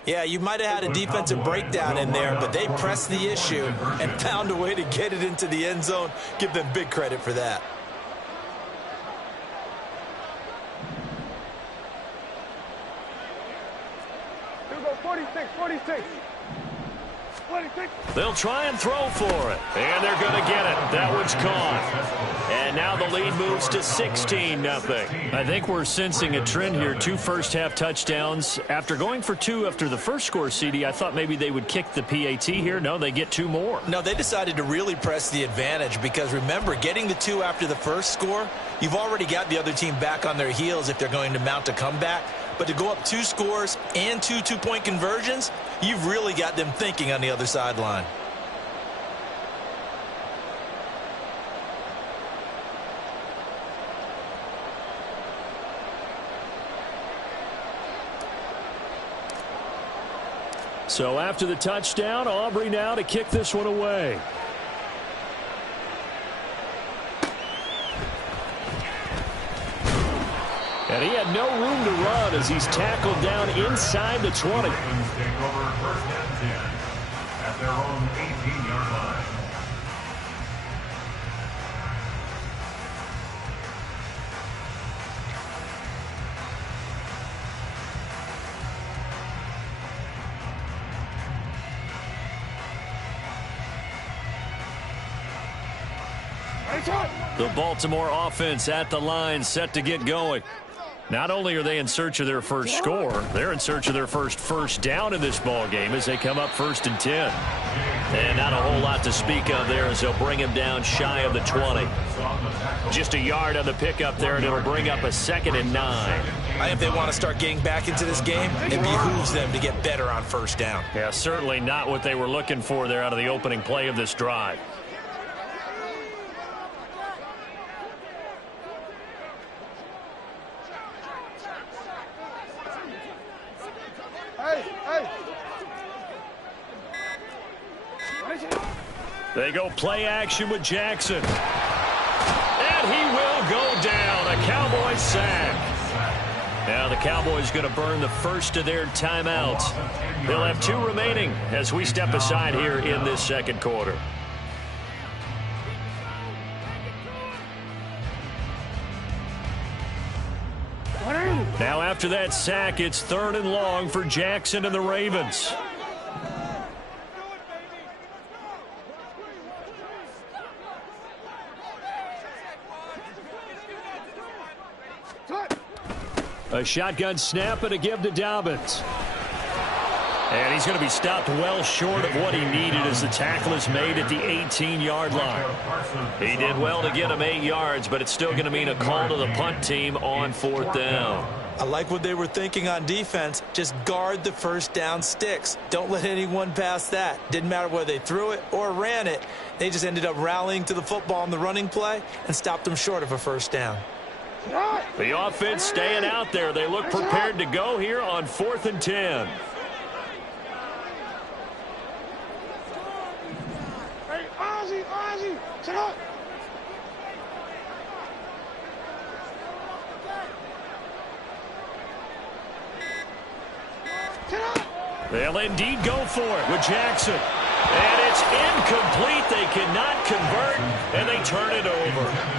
Yeah, you might have had a defensive breakdown in there, but they pressed the issue and found a way to get it into the end zone. Give them big credit for that. Here we go, 46. They'll try and throw for it, and they're going to get it. That one's caught. And now the lead moves to 16-0. I think we're sensing a trend here. 2 first-half touchdowns. After going for 2 after the first score, CD, I thought maybe they would kick the PAT here. No, they get 2 more. No, they decided to really press the advantage because, remember, getting the 2 after the first score, you've already got the other team back on their heels if they're going to mount a comeback. But to go up 2 scores and 2 two-point conversions, you've really got them thinking on the other sideline. So after the touchdown, Aubrey now to kick this one away. And he had no room to run as he's tackled down inside the 20. Ravens take over 1st and 10 at their own 18-yard line. The Baltimore offense at the line, set to get going. Not only are they in search of their first score, they're in search of their first down in this ball game as they come up 1st and 10. And not a whole lot to speak of there as they'll bring him down shy of the 20. Just a yard on the pickup there, and it'll bring up a 2nd and 9. I think if they want to start getting back into this game, it behooves them to get better on 1st down. Yeah, certainly not what they were looking for there out of the opening play of this drive. They go play action with Jackson. And he will go down. A Cowboys sack. Now the Cowboys going to burn the first of their timeouts. They'll have 2 remaining as we step aside here in this 2nd quarter. Now after that sack, it's 3rd and long for Jackson and the Ravens. A shotgun snap and a give to Dobbins. And he's going to be stopped well short of what he needed as the tackle is made at the 18-yard line. He did well to get him 8 yards, but it's still going to mean a call to the punt team on 4th down. I like what they were thinking on defense. Just guard the 1st down sticks. Don't let anyone pass that. Didn't matter whether they threw it or ran it. They just ended up rallying to the football on the running play and stopped them short of a 1st down. The offense staying out there. They look prepared to go here on 4th and 10. Hey, Ozzy, sit up. They'll indeed go for it with Jackson. And it's incomplete. They cannot convert, and they turn it over.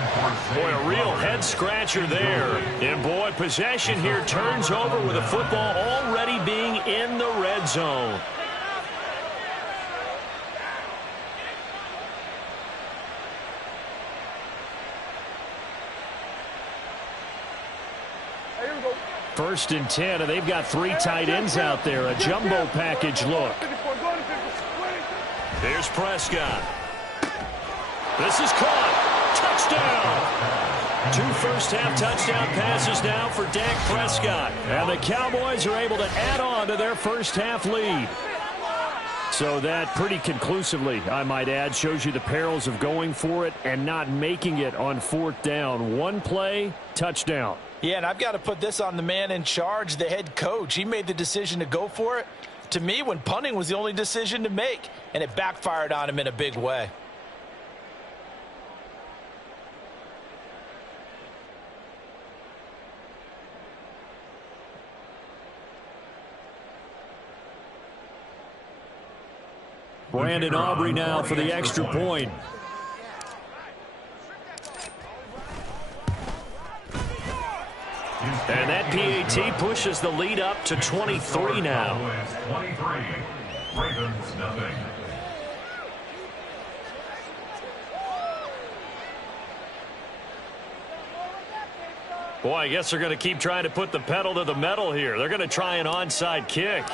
Boy, a real head-scratcher there. And, boy, possession here turns over with the football already being in the red zone. Here we go. 1st and 10, and they've got 3 tight ends out there. A jumbo package look. Here's Prescott. This is caught. Touchdown. 2 first-half touchdown passes now for Dak Prescott. And the Cowboys are able to add on to their first-half lead. So that pretty conclusively, I might add, shows you the perils of going for it and not making it on 4th down. 1 play, touchdown. Yeah, and I've got to put this on the man in charge, the head coach. He made the decision to go for it. To me, when punting was the only decision to make, and it backfired on him in a big way. Brandon Aubrey now for the extra point. And that PAT pushes the lead up to 23 now. 23. Ravens nothing. Boy, I guess they're going to keep trying to put the pedal to the metal here. They're going to try an onside kick.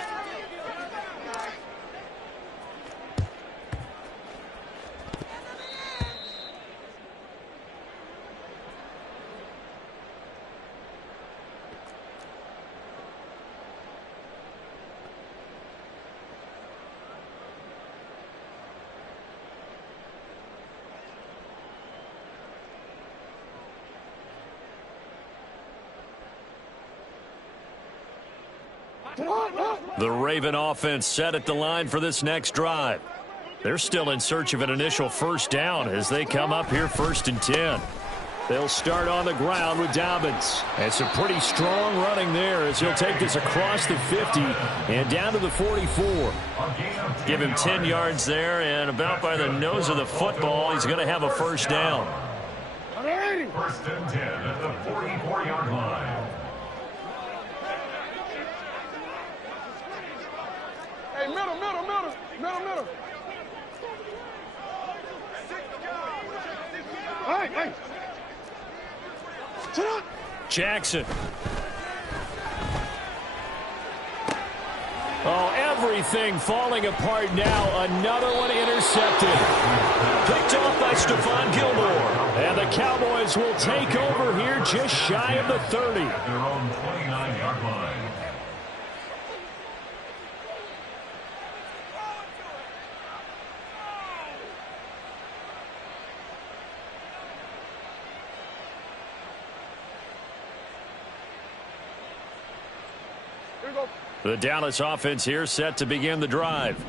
The Raven offense set at the line for this next drive. They're still in search of an initial 1st down as they come up here 1st and 10. They'll start on the ground with Dobbins. And some pretty strong running there as he'll take this across the 50 and down to the 44. Give him 10 yards there, and about by the nose of the football, he's going to have a 1st down. 1st and 10 at the 44-yard line. Hey, middle. Hey. Hey. Sit up. Jackson. Oh, everything falling apart now. Another one intercepted. Picked off by Stephon Gilmore. And the Cowboys will take over here just shy of the 30. At their own 29-yard line. The Dallas offense here set to begin the drive.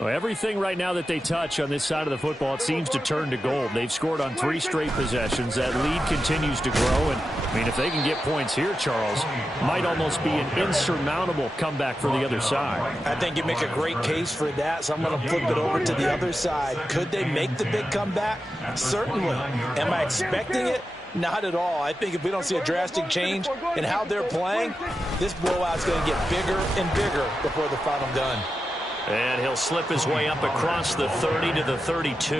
Well, everything right now that they touch on this side of the football, it seems to turn to gold. They've scored on 3 straight possessions. That lead continues to grow. And, I mean, if they can get points here, Charles, might almost be an insurmountable comeback for the other side. I think you make a great case for that, so I'm going to flip it over to the other side. Could they make the big comeback? Certainly. Am I expecting it? Not at all. I think if we don't see a drastic change in how they're playing, this blowout's going to get bigger and bigger before the final gun. And he'll slip his way up across the 30 to the 32.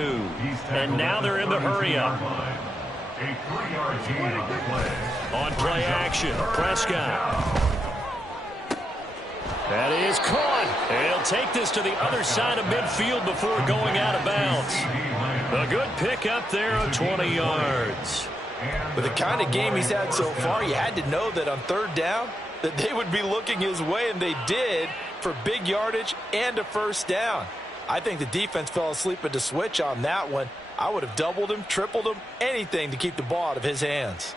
And now they're in the hurry-up. A 3-yard gain on the play. On play action, Prescott. That is caught. And he'll take this to the other side of midfield before going out of bounds. A good pick up there of 20 yards. With the kind of game he's had so far, you had to know that on third down that they would be looking his way, and they did, for big yardage and a first down. I think the defense fell asleep at the switch on that one. I would have doubled him, tripled him, anything to keep the ball out of his hands.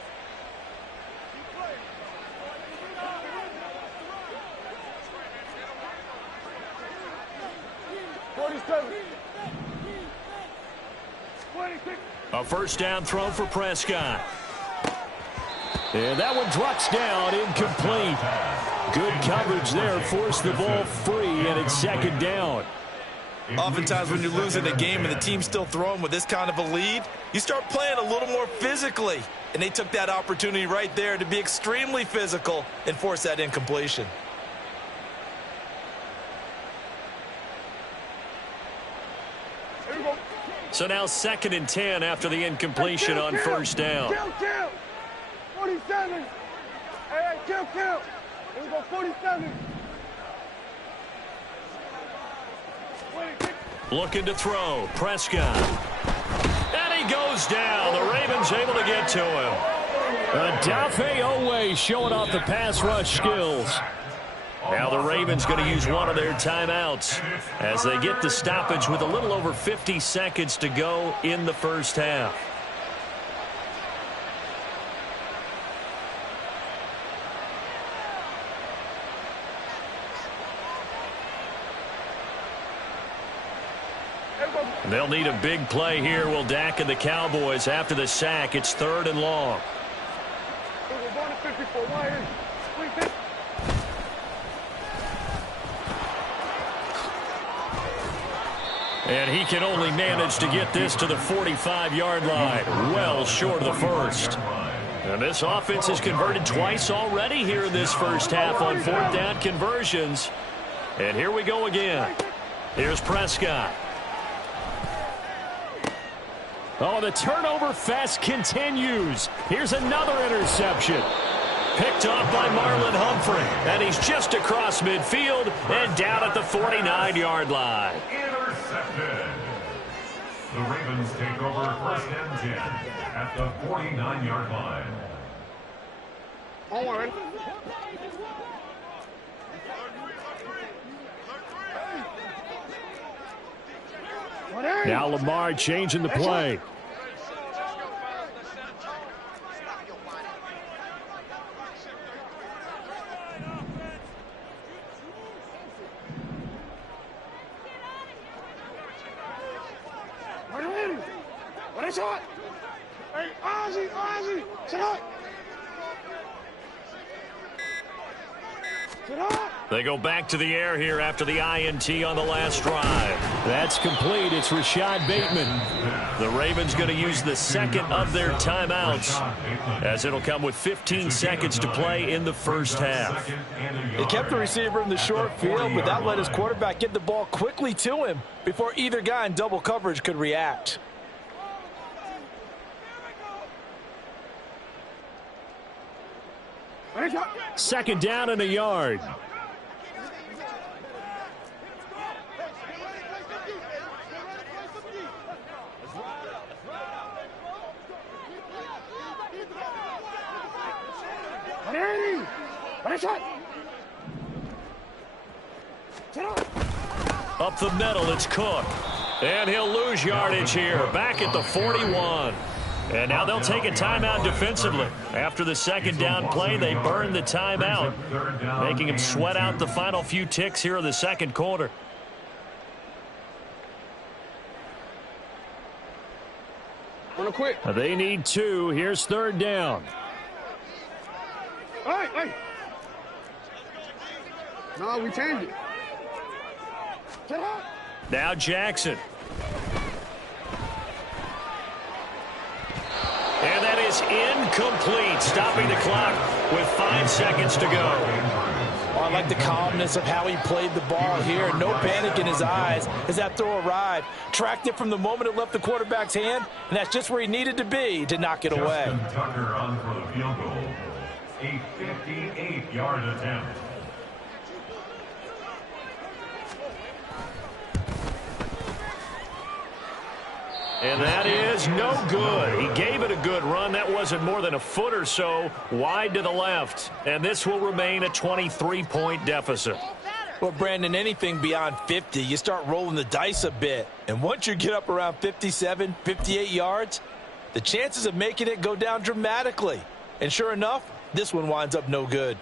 A first down throw for Prescott. And that one drops down, incomplete. Good coverage there, forced the ball free, and it's second down. Oftentimes when you're losing a game and the team's still throwing with this kind of a lead, you start playing a little more physically. And they took that opportunity right there to be extremely physical and force that incompletion. So now 2nd and 10 after the incompletion on first down. Kill. 47. Hey, kill. Here we go, 47. Looking to throw. Prescott. And he goes down. The Ravens able to get to him. Odafe Oweh showing off the pass rush skills. Now the Ravens going to use one of their timeouts as they get the stoppage with a little over 50 seconds to go in the first half. They'll need a big play here, will Dak and the Cowboys. After the sack, it's 3rd and long. And he can only manage to get this to the 45-yard line, well short of the first. And this offense has converted twice already here in this first half on 4th down conversions. And here we go again. Here's Prescott. Oh, the turnover fest continues. Here's another interception. Picked off by Marlon Humphrey. And he's just across midfield and down at the 49-yard line. Intercepted. The Ravens take over 1st and 10 at the 49-yard line. Onward. Now Lamar changing the play. Hey, Ozzy, sit up. They go back to the air here after the INT on the last drive. That's complete. It's Rashad Bateman. The Ravens going to use the 2nd of their timeouts as it'll come with 15 seconds to play in the first half. They kept the receiver in the short field, but that let his quarterback get the ball quickly to him before either guy in double coverage could react. Second down and a yard. Up the middle, it's Cook. And he'll lose yardage here, back at the 41. And now they'll take a timeout defensively. After the second down play, they burn the timeout, making him sweat out the final few ticks here in the second quarter. They need 2. Here's third down. Hey. No, we changed it. Now Jackson. And that is incomplete, stopping the clock with 5 seconds to go. Oh, I like the calmness of how he played the ball here. No panic in his eyes as that throw arrived. Tracked it from the moment it left the quarterback's hand, and that's just where he needed to be to knock it away. Justin Tucker on for the field goal. A 58-yard attempt. And that is no good. He gave it a good run. That wasn't more than a foot or so wide to the left. And this will remain a 23-point deficit. Well, Brandon, anything beyond 50, you start rolling the dice a bit. And once you get up around 57, 58 yards, the chances of making it go down dramatically. And sure enough, this one winds up no good.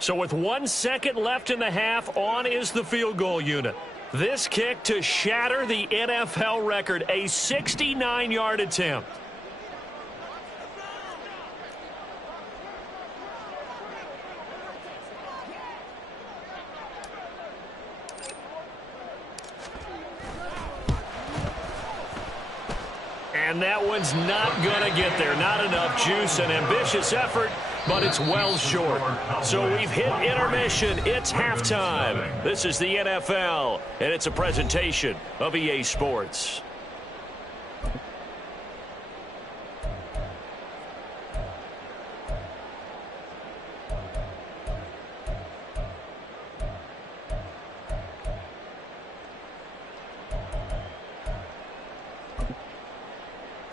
So with 1 second left in the half, on is the field goal unit. This kick to shatter the NFL record, a 69-yard attempt. And that one's not going to get there. Not enough juice. An ambitious effort, but it's well short. So we've hit intermission. It's halftime. This is the NFL, and it's a presentation of EA Sports.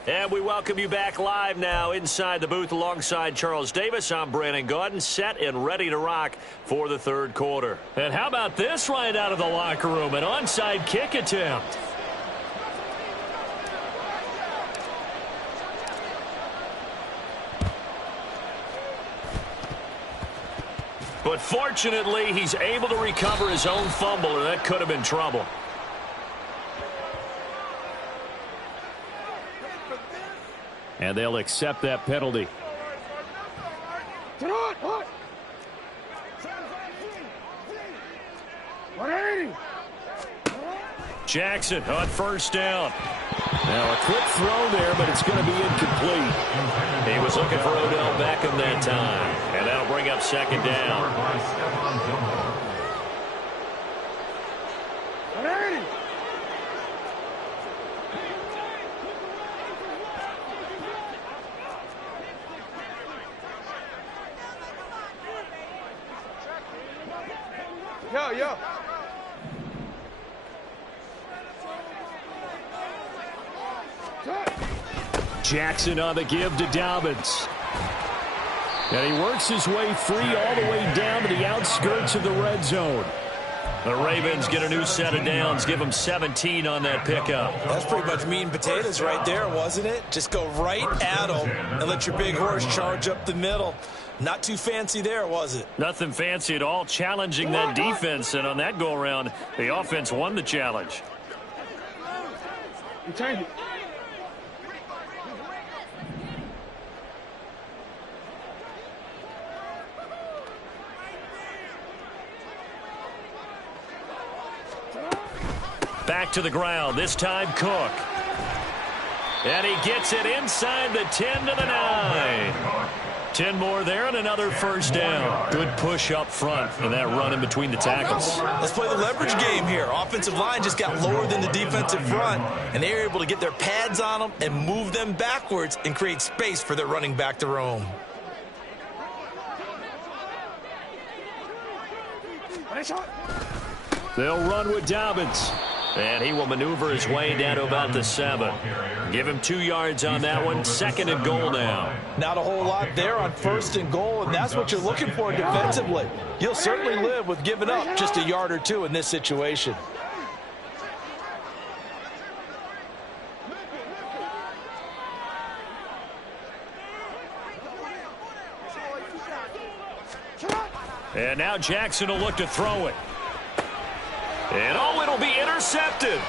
And we welcome you back live now inside the booth alongside Charles Davis. I'm Brandon Gaudin, set and ready to rock for the third quarter. And how about this right out of the locker room? An onside kick attempt. But fortunately, he's able to recover his own fumble, and that could have been trouble. And they'll accept that penalty. Jackson on first down. Now a quick throw there, but it's going to be incomplete. He was looking for Odell Beckham that time. And that'll bring up second down. Yo. Jackson on the give to Dobbins. And he works his way free all the way down to the outskirts of the red zone. The Ravens get a new set of downs, give them 17 on that pickup. That's pretty much meat and potatoes right there, wasn't it? Just go right at them and let your big horse charge up the middle. Not too fancy there, was it? Nothing fancy at all, challenging that defense. And on that go-around, the offense won the challenge. You change it. Back to the ground, this time Cook. And he gets it inside the 10 to the 9. 10 more there and another first down. Good push up front and that run in between the tackles. Let's play the leverage game here. Offensive line just got lower than the defensive front, and they were able to get their pads on them and move them backwards and create space for their running back to roam. They'll run with Dobbins. And he will maneuver his way down to about the 7. Give him 2 yards on that one. 2nd and goal now. Not a whole lot there on 1st and goal, and that's what you're looking for defensively. You'll certainly live with giving up just a yard or 2 in this situation. And now Jackson will look to throw it. And it'll be intercepted.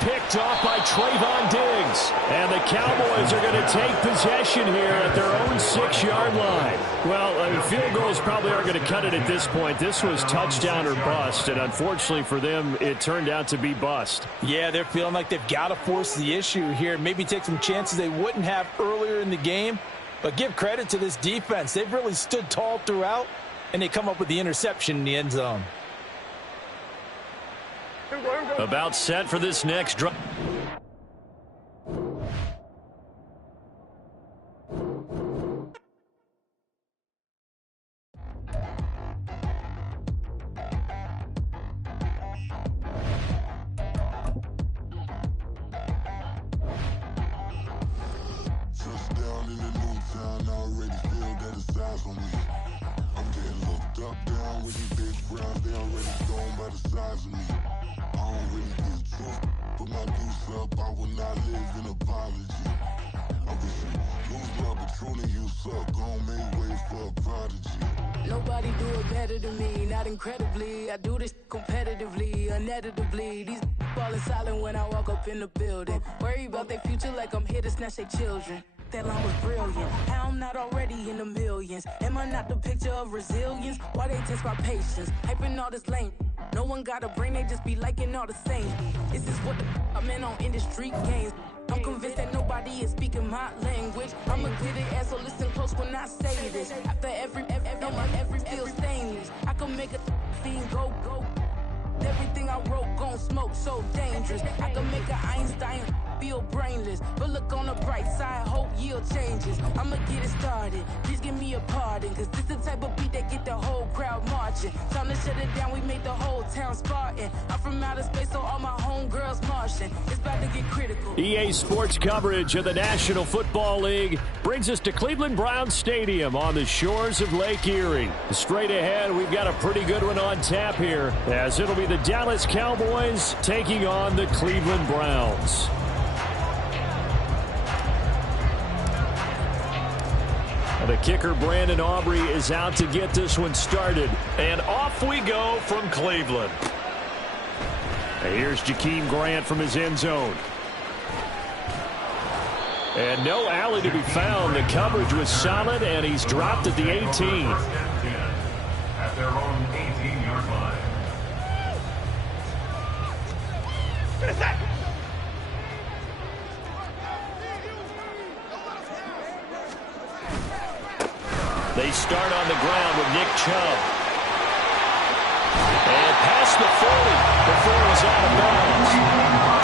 Picked off by Trayvon Diggs. And the Cowboys are going to take possession here at their own 6-yard line. Well, field goals probably aren't going to cut it at this point. This was touchdown or bust, and unfortunately for them, it turned out to be bust. Yeah, they're feeling like they've got to force the issue here. Maybe take some chances they wouldn't have earlier in the game. But give credit to this defense. They've really stood tall throughout, and they come up with the interception in the end zone. About set for this next drive. Touchdown in the new town, I already feel that it's eyes on me. I'm getting looked up, down with these big crowds, they already gone by the size of me. I don't really get truth, put my deuce up, I will not live in apology. I wish you lose love, but truly you suck, gon' make way for a prodigy. Nobody do it better than me, not incredibly. I do this competitively, uneditably. These falling silent when I walk up in the building. Worry about their future like I'm here to snatch their children. That line was brilliant. How I'm not already in the millions. Am I not the picture of resilience? Why they test my patience? Hyping all this lame. No one got a brain, they just be liking all the same. Is this what the I'm in on industry games? I'm convinced that nobody is speaking my language. I'm a good ass, so listen close when I say this. After every feel stainless. I can make a fiend go. Everything I wrote gon' smoke, so dangerous. I can make an Einstein feel brainless. But look on the bright side, hope yield changes. I'ma get it started, please give me a pardon. Cause this the type of beat that get the whole crowd marching. Time to shut it down, we made the whole town Spartan. I'm from outer space, so all my homegirls Martian. It's about to get critical. EA Sports coverage of the National Football League brings us to Cleveland Browns Stadium on the shores of Lake Erie. Straight ahead, we've got a pretty good one on tap here, as it'll be the Dallas Cowboys taking on the Cleveland Browns. The kicker, Brandon Aubrey, is out to get this one started. And off we go from Cleveland. And here's Jakeem Grant from his end zone. And no alley to be found. The coverage was solid, and he's dropped at the 18. At their own 18-yard line. They start on the ground with Nick Chubb. And past the 40 before he's out of bounds.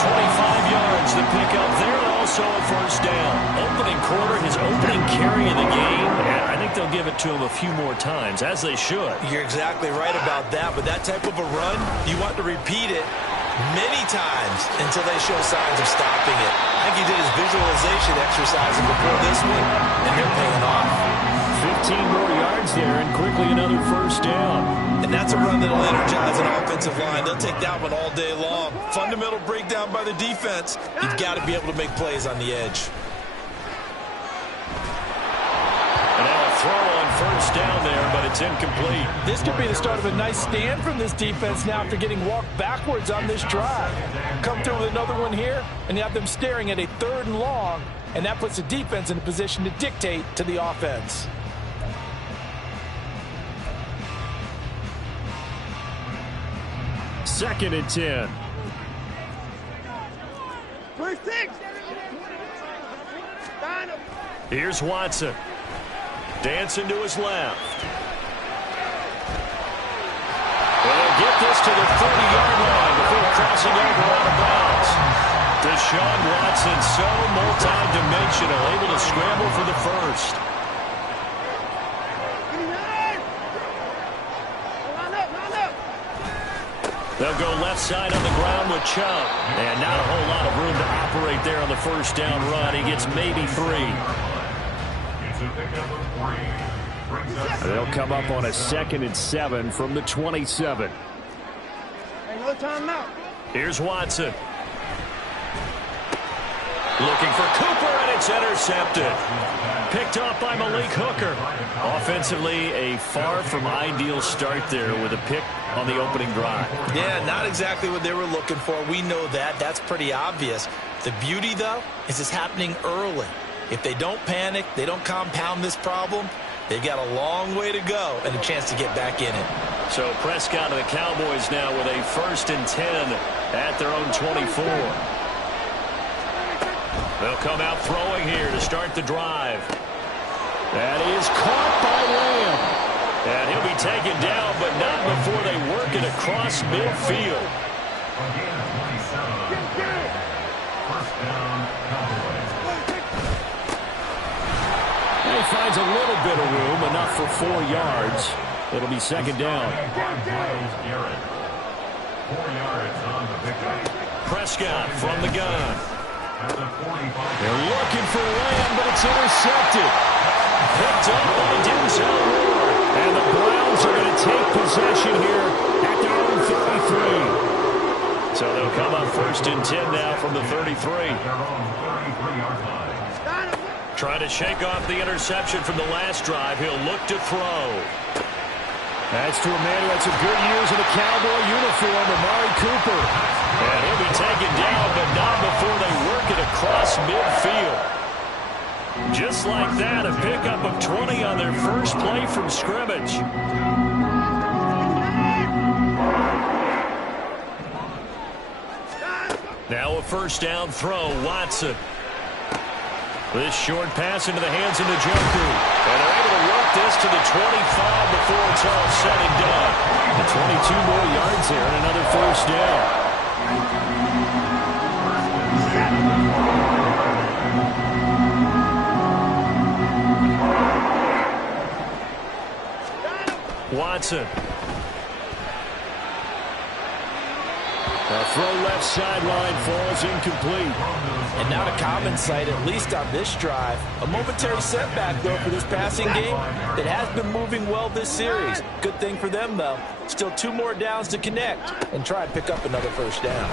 25 yards to pick up there, and also a first down. Opening quarter, his opening carry of the game. And I think they'll give it to him a few more times, as they should. You're exactly right about that, but that type of a run, you want to repeat it many times until they show signs of stopping it. I think he did his visualization exercising before this one, and they're paying off. 15 more yards there, and quickly another first down. And that's a run that'll energize an offensive line. They'll take that one all day long. Fundamental breakdown by the defense. You've got to be able to make plays on the edge. And now a throw on first down there, but it's incomplete. This could be the start of a nice stand from this defense now after getting walked backwards on this drive. Come through with another one here, and you have them staring at a 3rd and long, and that puts the defense in a position to dictate to the offense. Second and 10. 3-6. Here's Watson. Dancing to his left. Well, they'll get this to the 30-yard line before crossing over out of bounds. Deshaun Watson, so multi-dimensional, able to scramble for the first. They'll go left side on the ground with Chubb. And not a whole lot of room to operate there on the first down run. He gets maybe 3. They'll come up on a 2nd and 7 from the 27. Ain't no time now. Here's Watson. Looking for Cooper, and it's intercepted. Picked off by Malik Hooker. Offensively, a far from ideal start there with a pick on the opening drive. Yeah, not exactly what they were looking for. We know that. That's pretty obvious. The beauty, though, is it's happening early. If they don't panic, they don't compound this problem, they've got a long way to go and a chance to get back in it. So Prescott and the Cowboys now with a 1st and 10 at their own 24. They'll come out throwing here to start the drive. That is caught by Lamb. And he'll be taken down, but not before they work it across midfield. He finds a little bit of room, enough for 4 yards. It'll be 2nd down. Prescott from the gun. They're looking for Lamb, but it's intercepted. Picked up by Denzel Ward. And the Browns are going to take possession here at their own 33. So they'll come up 1st and 10 now from the 33. Trying to shake off the interception from the last drive. He'll look to throw. That's to a man who had some good years in a Cowboy uniform, Amari Cooper. And he'll be taken down, but not before they work it across midfield. Just like that, a pickup of 20 on their first play from scrimmage. Now a 1st down throw, Watson. This short pass into the hands of Njoku. And they're able to work this to the 25 before it's all said and done. The 22 more yards here and another 1st down. Watson. A throw left sideline falls incomplete. And not a common sight, at least on this drive. A momentary setback, though, for this passing game that has been moving well this series. Good thing for them, though. Still 2 more downs to connect and try and pick up another 1st down.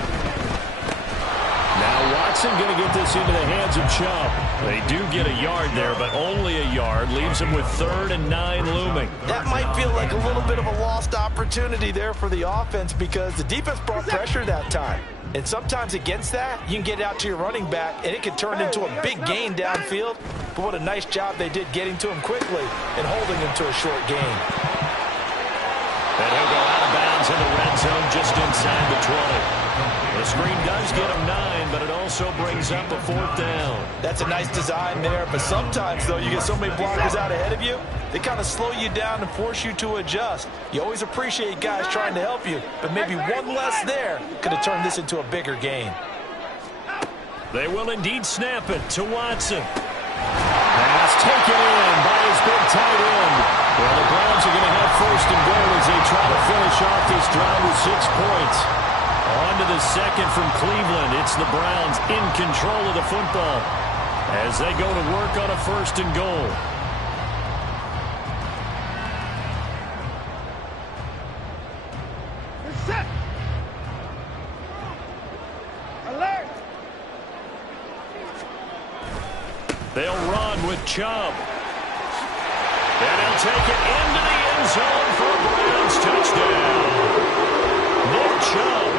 Now Watson going to get this into the hands of Chubb. They do get a yard there, but only a yard. Leaves him with 3rd and 9 looming. That might feel like a little bit of a lost opportunity there for the offense because the defense brought pressure that time. And sometimes against that, you can get out to your running back, and it can turn into a big gain downfield. But what a nice job they did getting to him quickly and holding him to a short gain. And he'll go out of bounds in the red zone just inside the 20. The screen does get him 9, but it also brings up a 4th down. That's a nice design there, but sometimes, though, you get so many blockers out ahead of you, they kind of slow you down and force you to adjust. You always appreciate guys trying to help you, but maybe one less there could have turned this into a bigger game. They will indeed snap it to Watson. Pass taken in by his big tight end. Well, the Browns are going to have 1st and goal as they try to finish off this drive with 6 points. On to the 2nd from Cleveland. It's the Browns in control of the football as they go to work on a 1st and goal. Set. Alert. They'll run with Chubb. And he'll take it into the end zone for a Browns touchdown. Nick Chubb,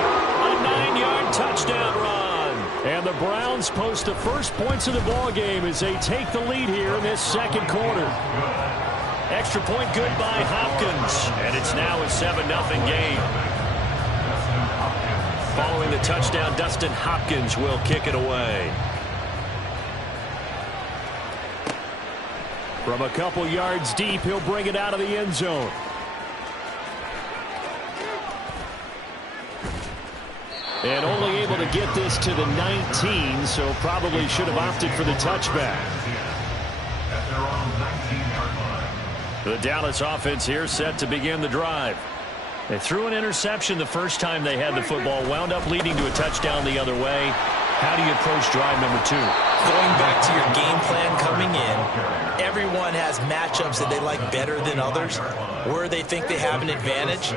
a 9-yard touchdown run. And the Browns post the first points of the ball game as they take the lead here in this 2nd quarter. Extra point good by Hopkins. And it's now a 7-0 game. Following the touchdown, Dustin Hopkins will kick it away. From a couple yards deep, he'll bring it out of the end zone. And only able to get this to the 19, so probably should have opted for the touchback. The Dallas offense here set to begin the drive. They threw an interception the first time they had the football, wound up leading to a touchdown the other way. How do you approach drive number 2? Going back to your game plan coming in, everyone has matchups that they like better than others, where they think they have an advantage.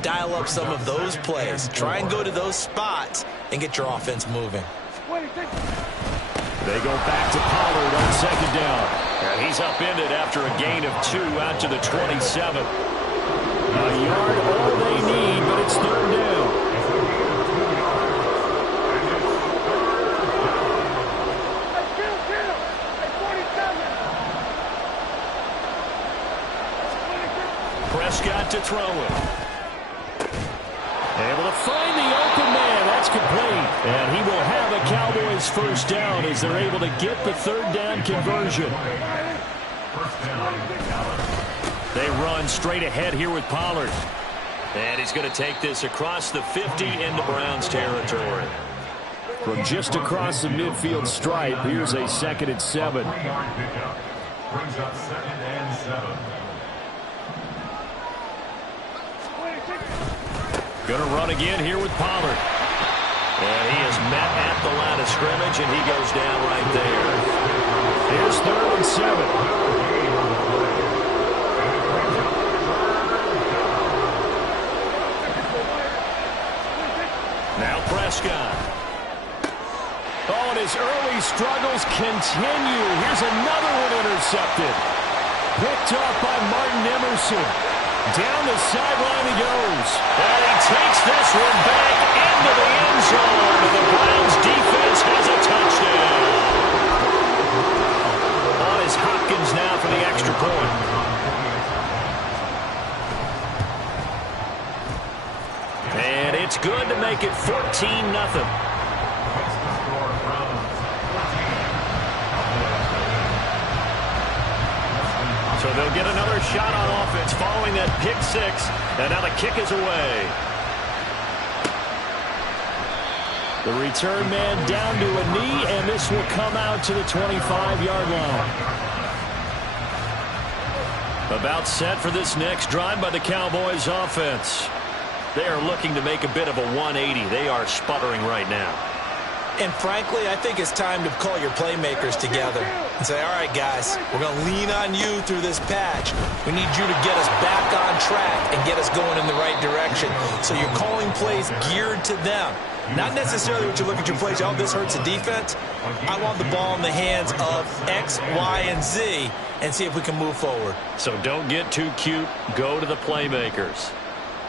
Dial up some of those plays. Try and go to those spots and get your offense moving. They go back to Pollard on second down. And he's upended after a gain of 2 out to the 27. A yard all they need, but it's third down. Prescott to throw it. Able to find the open man. That's complete. And he will have a Cowboys first down as they're able to get the third down conversion. They run straight ahead here with Pollard. And he's going to take this across the 50 into Browns territory. From just across the midfield stripe, here's a 2nd and 7. Brings up 2nd and 7. Going to run again here with Pollard. And he is met at the line of scrimmage, and he goes down right there. Here's 3rd and 7. Now Prescott. Oh, and his early struggles continue. Here's another one intercepted. Picked off by Martin Emerson. Down the sideline he goes. And he takes this one back into the end zone. And the Browns defense has a touchdown. On is Hopkins now for the extra point. And it's good to make it 14-0. So they'll get another shot on offense following that pick 6. And now the kick is away. The return man down to a knee, and this will come out to the 25-yard line. About set for this next drive by the Cowboys offense. They are looking to make a bit of a 180. They are sputtering right now. And frankly, I think it's time to call your playmakers together and say, all right, guys, we're going to lean on you through this patch. We need you to get us back on track and get us going in the right direction. So you're calling plays geared to them. Not necessarily what you look at your plays, oh, this hurts the defense. I want the ball in the hands of X, Y, and Z and see if we can move forward. So don't get too cute. Go to the playmakers.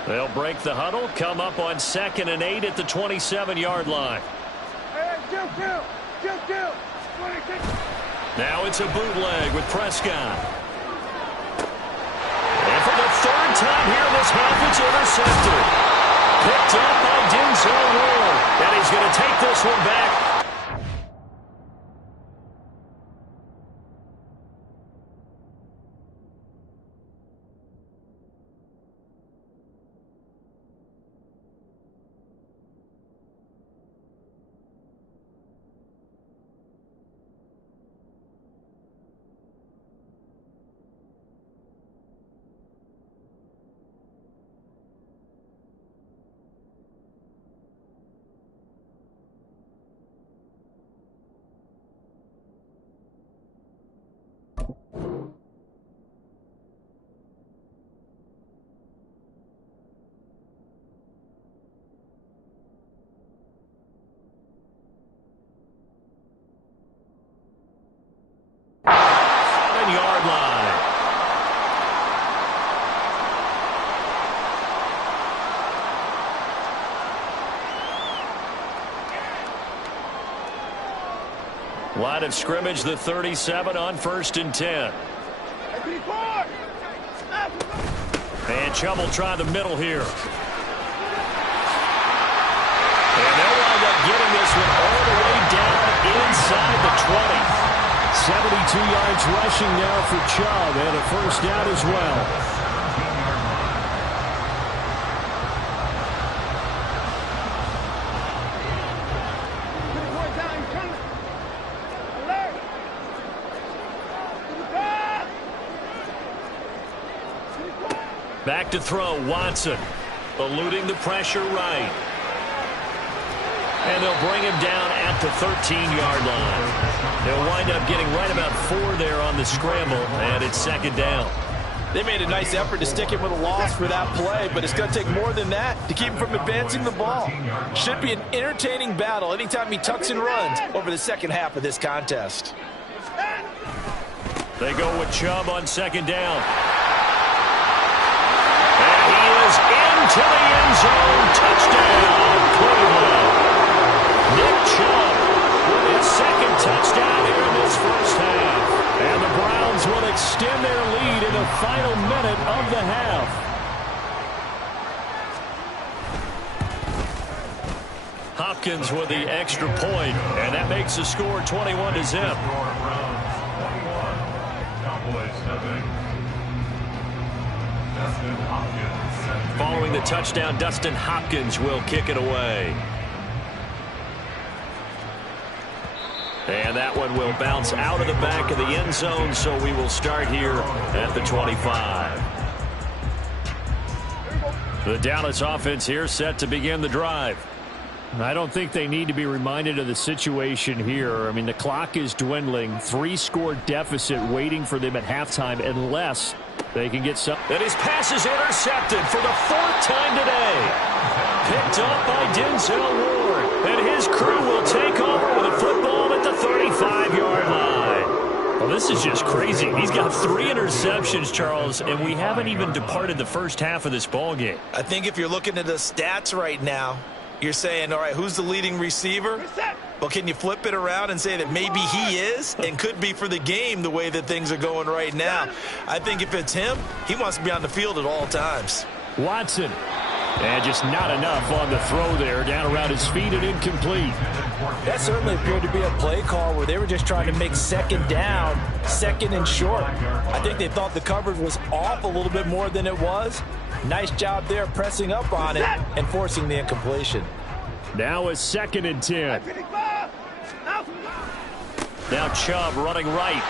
They'll break the huddle, come up on 2nd and 8 at the 27-yard line. Now it's a bootleg with Prescott. And for the 3rd time here in this half, it's intercepted. Picked up by Denzel Ward. And he's going to take this one back. Line of scrimmage, the 37 on 1st and 10. And Chubb will try the middle here. And they'll wind up getting this one all the way down inside the 20. 72 yards rushing now for Chubb, and a first down as well. Back to throw, Watson, eluding the pressure right. And they'll bring him down at the 13-yard line. They'll wind up getting right about 4 there on the scramble, and it's second down. They made a nice effort to stick him with a loss for that play, but it's going to take more than that to keep him from advancing the ball. Should be an entertaining battle anytime he tucks and runs over the second half of this contest. They go with Chubb on second down. And he is into the end zone. Touchdown, Cleveland. Nick Chubb with his second touchdown here in this first half. And the Browns will extend their lead in the final minute of the half. Hopkins with the extra point, and that makes the score 21-0. Following the touchdown, Dustin Hopkins will kick it away. And that one will bounce out of the back of the end zone, so we will start here at the 25. The Dallas offense here set to begin the drive. I don't think they need to be reminded of the situation here. I mean, the clock is dwindling. 3-score deficit waiting for them at halftime unless they can get some. And his pass is intercepted for the 4th time today. Picked up by Denzel Ward. And his crew will take over with a football at the 35-yard line. Well, this is just crazy. He's got 3 interceptions, Charles, and we haven't even departed the first half of this ballgame. I think if you're looking at the stats right now, you're saying, all right, who's the leading receiver? Well, can you flip it around and say that maybe he is and could be for the game the way that things are going right now? I think if it's him, he wants to be on the field at all times. Watson. And just not enough on the throw there. Down around his feet and incomplete. That certainly appeared to be a play call where they were just trying to make second down, second and short. I think they thought the coverage was off a little bit more than it was. Nice job there pressing up on it and forcing the incompletion. Now a 2nd and 10. Now Chubb running right.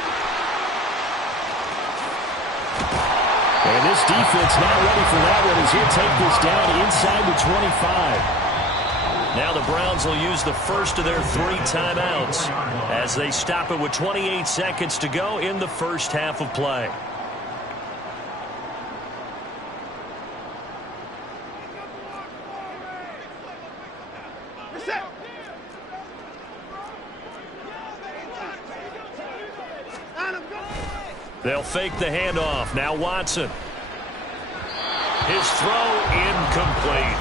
And this defense not ready for that one as he'll take this down inside the 25. Now the Browns will use the first of their 3 timeouts as they stop it with 28 seconds to go in the first half of play. They'll fake the handoff. Now Watson. His throw incomplete.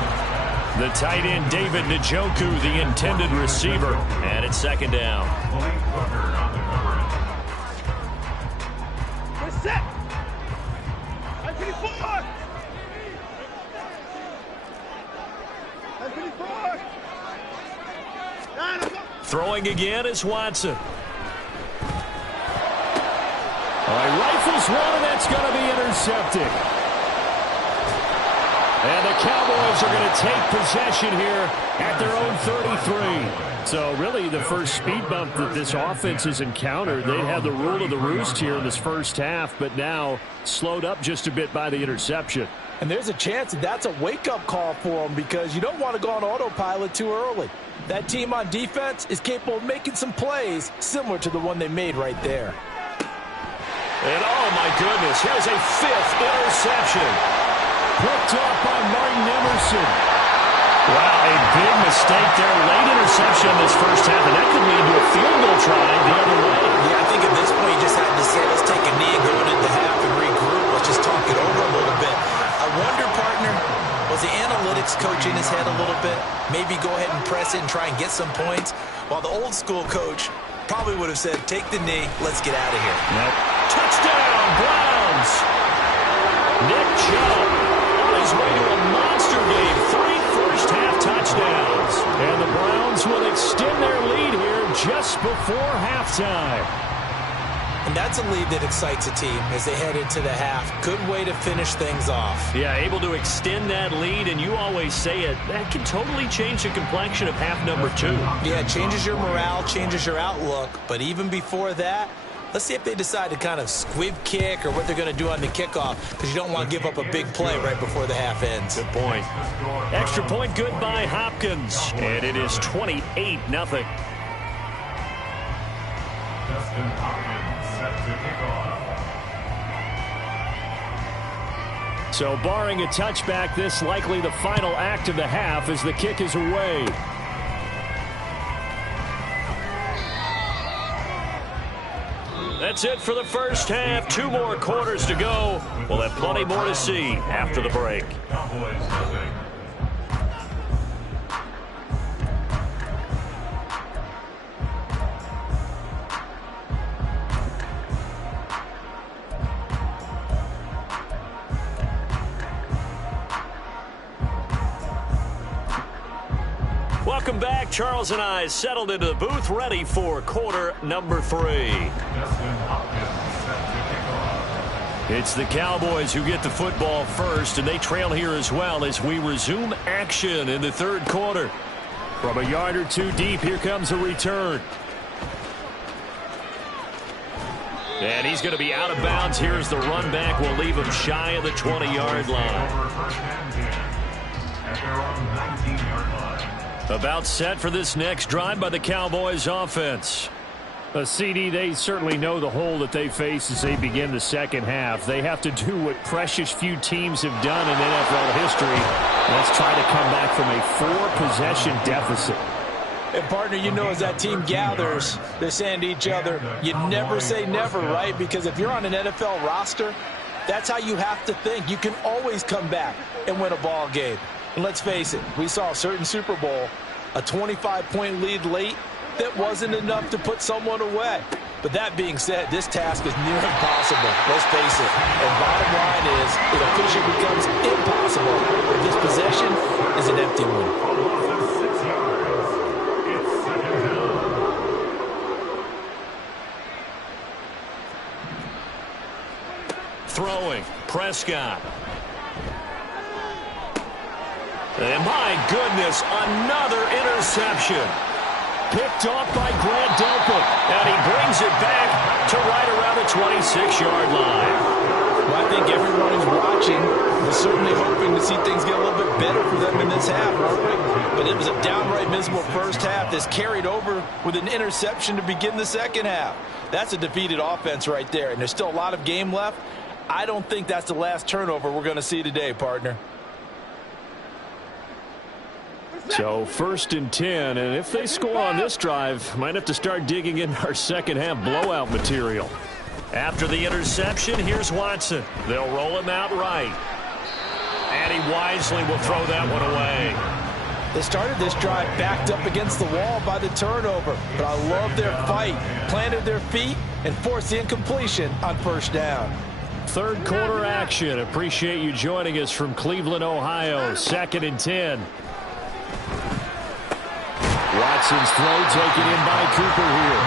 The tight end David Njoku, the intended receiver. And it's second down. Throwing again is Watson. All right, rifles one, and that's going to be intercepted. And the Cowboys are going to take possession here at their own 33. So really the first speed bump that this offense has encountered. They'd had the rule of the roost here in this first half, but now slowed up just a bit by the interception. And there's a chance that that's a wake-up call for them because you don't want to go on autopilot too early. That team on defense is capable of making some plays similar to the one they made right there. And oh my goodness, here's a 5th interception. Picked up by Martin Emerson. Wow, a big mistake there. Late interception in this first half, and that could lead to a field goal try the other way. Yeah, I think at this point you just had to say, let's take a knee and go into half and regroup. Let's just talk it over a little bit. I wonder, partner, was the analytics coach in his head a little bit? Maybe go ahead and press it and try and get some points, while the old school coach probably would have said, take the knee, let's get out of here. Nope. Touchdown, Browns! Nick Chubb on his way to a monster game. 3 first-half touchdowns. And the Browns will extend their lead here just before halftime. And that's a lead that excites a team as they head into the half. Good way to finish things off. Yeah, able to extend that lead, and you always say it, that can totally change the complexion of half number 2. Yeah, it changes your morale, changes your outlook. But even before that, let's see if they decide to kind of squib kick or what they're going to do on the kickoff, because you don't want to give up a big play right before the half ends. Good point. Extra point good by Hopkins, and it is 28-0. Justin Hopkins set to kick off. So barring a touchback, this likely the final act of the half as the kick is away. That's it for the first half. 2 more quarters to go. We'll have plenty more to see after the break. Cowboys nothing. Welcome back. Charles and I settled into the booth, ready for quarter number 3. Justin Hopkins set to kick off. It's the Cowboys who get the football first, and they trail here as well as we resume action in the third quarter. From a yard or 2 deep, here comes a return. And he's going to be out of bounds. Here's the run back. We'll leave him shy of the 20-yard line. Over first and 10 at their own 19-yard line. About set for this next drive by the Cowboys offense. CD, they certainly know the hole that they face as they begin the second half. They have to do what precious few teams have done in NFL history. Let's try to come back from a 4-possession deficit. And, partner, you know, as that team gathers, they're saying to each other, you never say never, right? Because if you're on an NFL roster, that's how you have to think. You can always come back and win a ball game. And let's face it, we saw a certain Super Bowl, a 25-point lead late, that wasn't enough to put someone away. But that being said, this task is near impossible. Let's face it. And bottom line is, it officially becomes impossible if this possession is an empty one. Throwing, Prescott. And my goodness, another interception. Picked off by Grant Delpit. And he brings it back to right around the 26-yard line. Well, I think everyone who's watching was certainly hoping to see things get a little bit better for them in this half, weren't we? But it was a downright miserable first half that's carried over with an interception to begin the second half. That's a defeated offense right there, and there's still a lot of game left. I don't think that's the last turnover we're going to see today, partner. So 1st and 10, and if they score on this drive, might have to start digging in our second half blowout material. After the interception, here's Watson. They'll roll him out right. And he wisely will throw that one away. They started this drive backed up against the wall by the turnover, but I love their fight, planted their feet, and forced the incompletion on first down. Third quarter action. Appreciate you joining us from Cleveland, Ohio. 2nd and 10. Watson's throw taken in by Cooper here.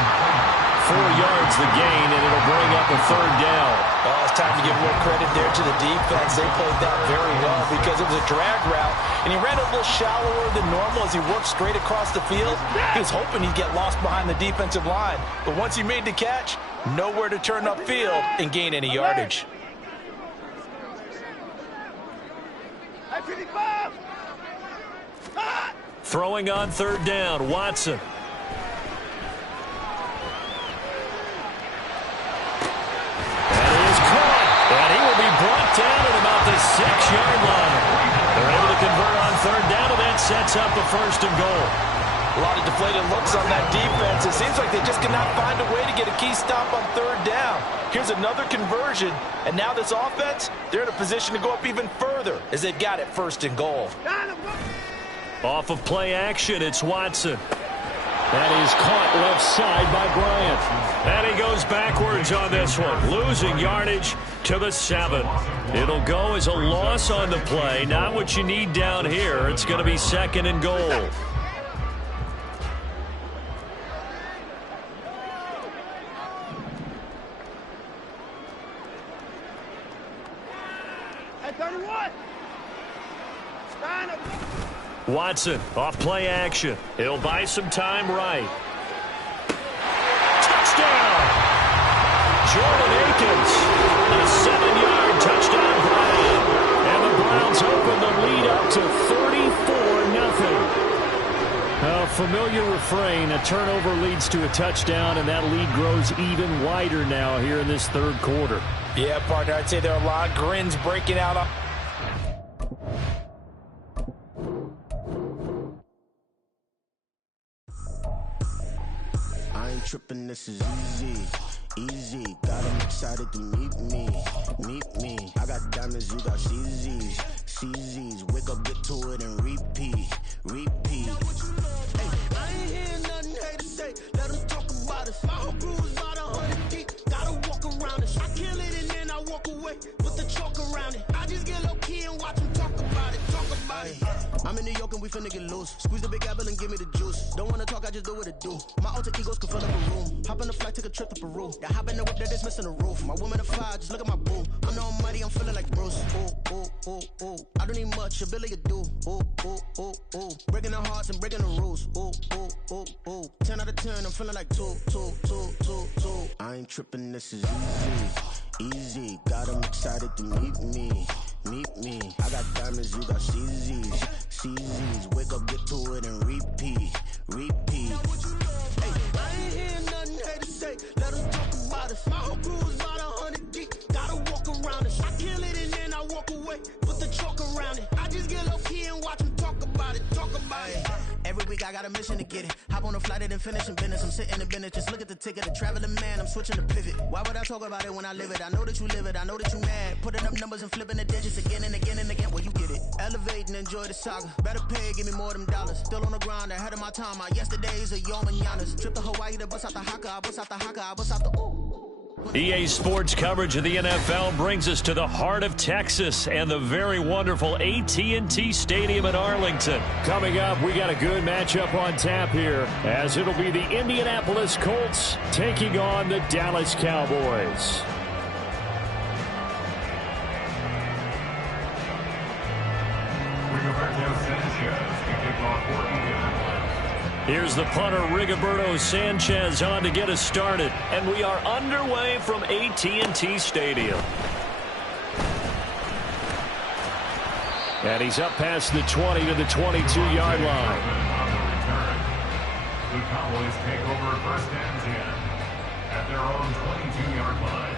4 yards the gain, and it'll bring up a 3rd down. Well, it's time to give more credit there to the defense. They played that very well because it was a drag route, and he ran a little shallower than normal as he worked straight across the field. He was hoping he'd get lost behind the defensive line, but once he made the catch, nowhere to turn upfield and gain any yardage. Throwing on 3rd down, Watson. That is caught, and he will be brought down at about the 6-yard line. They're able to convert on 3rd down, and that sets up a 1st and goal. A lot of deflated looks on that defense. It seems like they just cannot find a way to get a key stop on 3rd down. Here's another conversion, and now this offense, they're in a position to go up even further as they've got it 1st and goal. Off of play action, it's Watson. That is caught left side by Bryant. And he goes backwards on this one, losing yardage to the 7. It'll go as a loss on the play. Not what you need down here. It's going to be 2nd and goal. 31. Watson, off play action. He'll buy some time right. Touchdown! Jordan Akins, a 7-yard touchdown grab. And the Browns open the lead up to 34-0. A familiar refrain, a turnover leads to a touchdown, and that lead grows even wider now here in this third quarter. Yeah, partner, I'd say there are a lot of grins breaking out. I ain't tripping, this is easy. Easy, got them excited to meet me. I got diamonds, you got CZs. Wake up, get to it, and repeat. Hey, I ain't hear nothing haters say. Let them talk about us. My whole crew is about 100 deep. Gotta walk around it. I kill it and then I walk away with the chalk around it. I just get low key and watch them talk about it. I'm in New York and we finna get loose. Squeeze the big apple and give me the juice. Don't wanna talk, I just do what it do. My alter egos can fill up a room. Hop on the flight, take a trip to Peru. That hop in the whip that is missing the roof. My woman a fire, just look at my boo. I'm the almighty, I'm feeling like Bruce. Ooh. I don't need much, ability to do. Ooh. Breaking the hearts and breaking the rules. Ooh. 10 out of 10, I'm feeling like two. I ain't tripping, this is easy. Got them excited to meet me. I got diamonds, you got CZs. Wake up, get to it, and repeat. Hey, I ain't hear nothing haters say. Let them talk about us. My whole crew is about 100 deep. Gotta walk around it. I kill it and then I walk away. Put the chalk around it. I just get low key and watch them talk about it. Every week I got a mission to get it. Hop on a flight and then finish in business. I'm sitting in business, just look at the ticket. A traveling man, I'm switching to pivot. Why would I talk about it when I live it? I know that you live it, I know that you mad. Putting up numbers and flipping the digits again and again and again. Well, you get it. Elevate and enjoy the saga. Better pay, give me more of them dollars. Still on the grind, ahead of my time. My yesterdays are your mananas. Trip to Hawaii to bust out the haka. I bust out the haka, I bust out the ooh. EA Sports coverage of the NFL brings us to the heart of Texas and the very wonderful AT&T Stadium in Arlington. Coming up, we got a good matchup on tap here, as it'll be the Indianapolis Colts taking on the Dallas Cowboys. Here's the punter, Rigoberto Sanchez, on to get us started. And we are underway from AT&T Stadium. And he's up past the 20 to the 22-yard line. The Cowboys take over first and 10 at their own 22-yard line.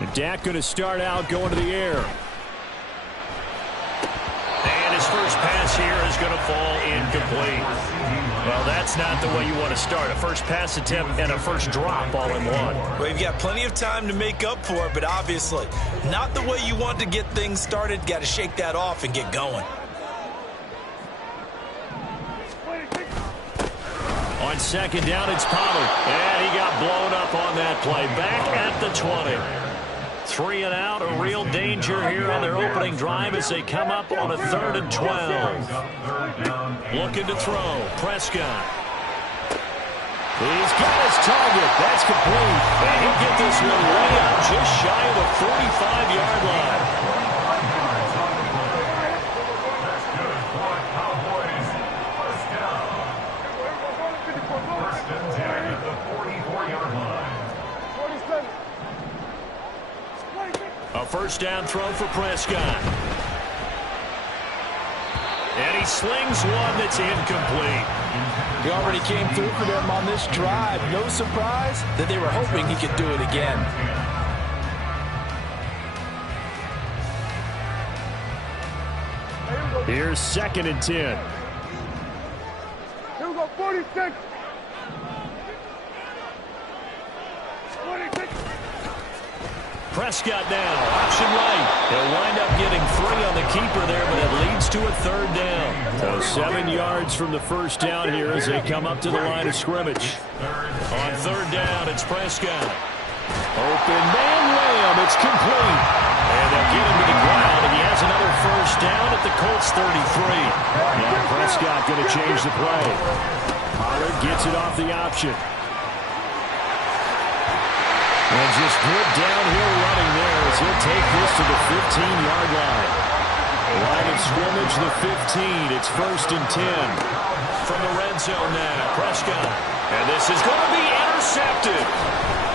And Dak going to start out going to the air. And his first pass here is going to fall incomplete. Well, that's not the way you want to start. A first pass attempt and a first drop all in one. Well, you've got plenty of time to make up for it, but obviously not the way you want to get things started. Got to shake that off and get going. On second down, it's Pollard. And he got blown up on that play. Back at the 20. 3 and out, a real danger here on their opening drive as they come up on a 3rd and 12. Looking to throw. Prescott. He's got his target. That's complete. And he'll get this one way up just shy of the 45-yard line. That's good for the Cowboys. First down. First and 10 at the 44-yard line. A first down throw for Prescott. And he slings one that's incomplete. He already came through for them on this drive. No surprise that they were hoping he could do it again. Here's 2nd and 10. Here we go, 46. 46. Prescott now, option right. He'll wind up getting 3 on the keeper there, but it leads to a 3rd down. So 7 yards from the first down here as they come up to the line of scrimmage. On 3rd down, it's Prescott. Open man Lamb, it's complete. And they'll get him to the ground, and he has another first down at the Colts 33. Now Prescott going to change the play. Pollard gets it off the option. And just good downhill running there as he'll take this to the 15-yard line. Line of scrimmage, the 15. It's 1st and 10. From the red zone now, Prescott. And this is going to be intercepted.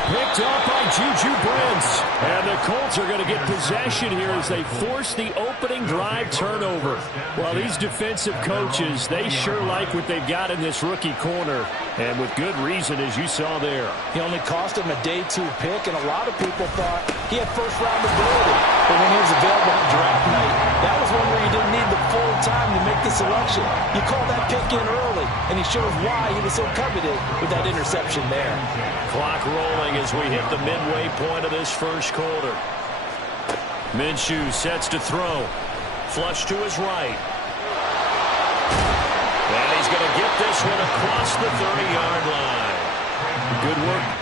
Picked up by Juju Brents. And the Colts are going to get possession here as they force the opening drive turnover. Well, these defensive coaches, they sure like what they've got in this rookie corner. And with good reason, as you saw there. He only cost him a day 2 pick, and a lot of people thought he had first-round ability. But when he was available on draft night, that was one where you didn't need the full time to make the selection. You called that pick in early, and he shows why he was so coveted with that interception there. Clock rolling as we hit the midway point of this first quarter. Minshew sets to throw. Flush to his right. And he's going to get this one across the 30-yard line. Good work.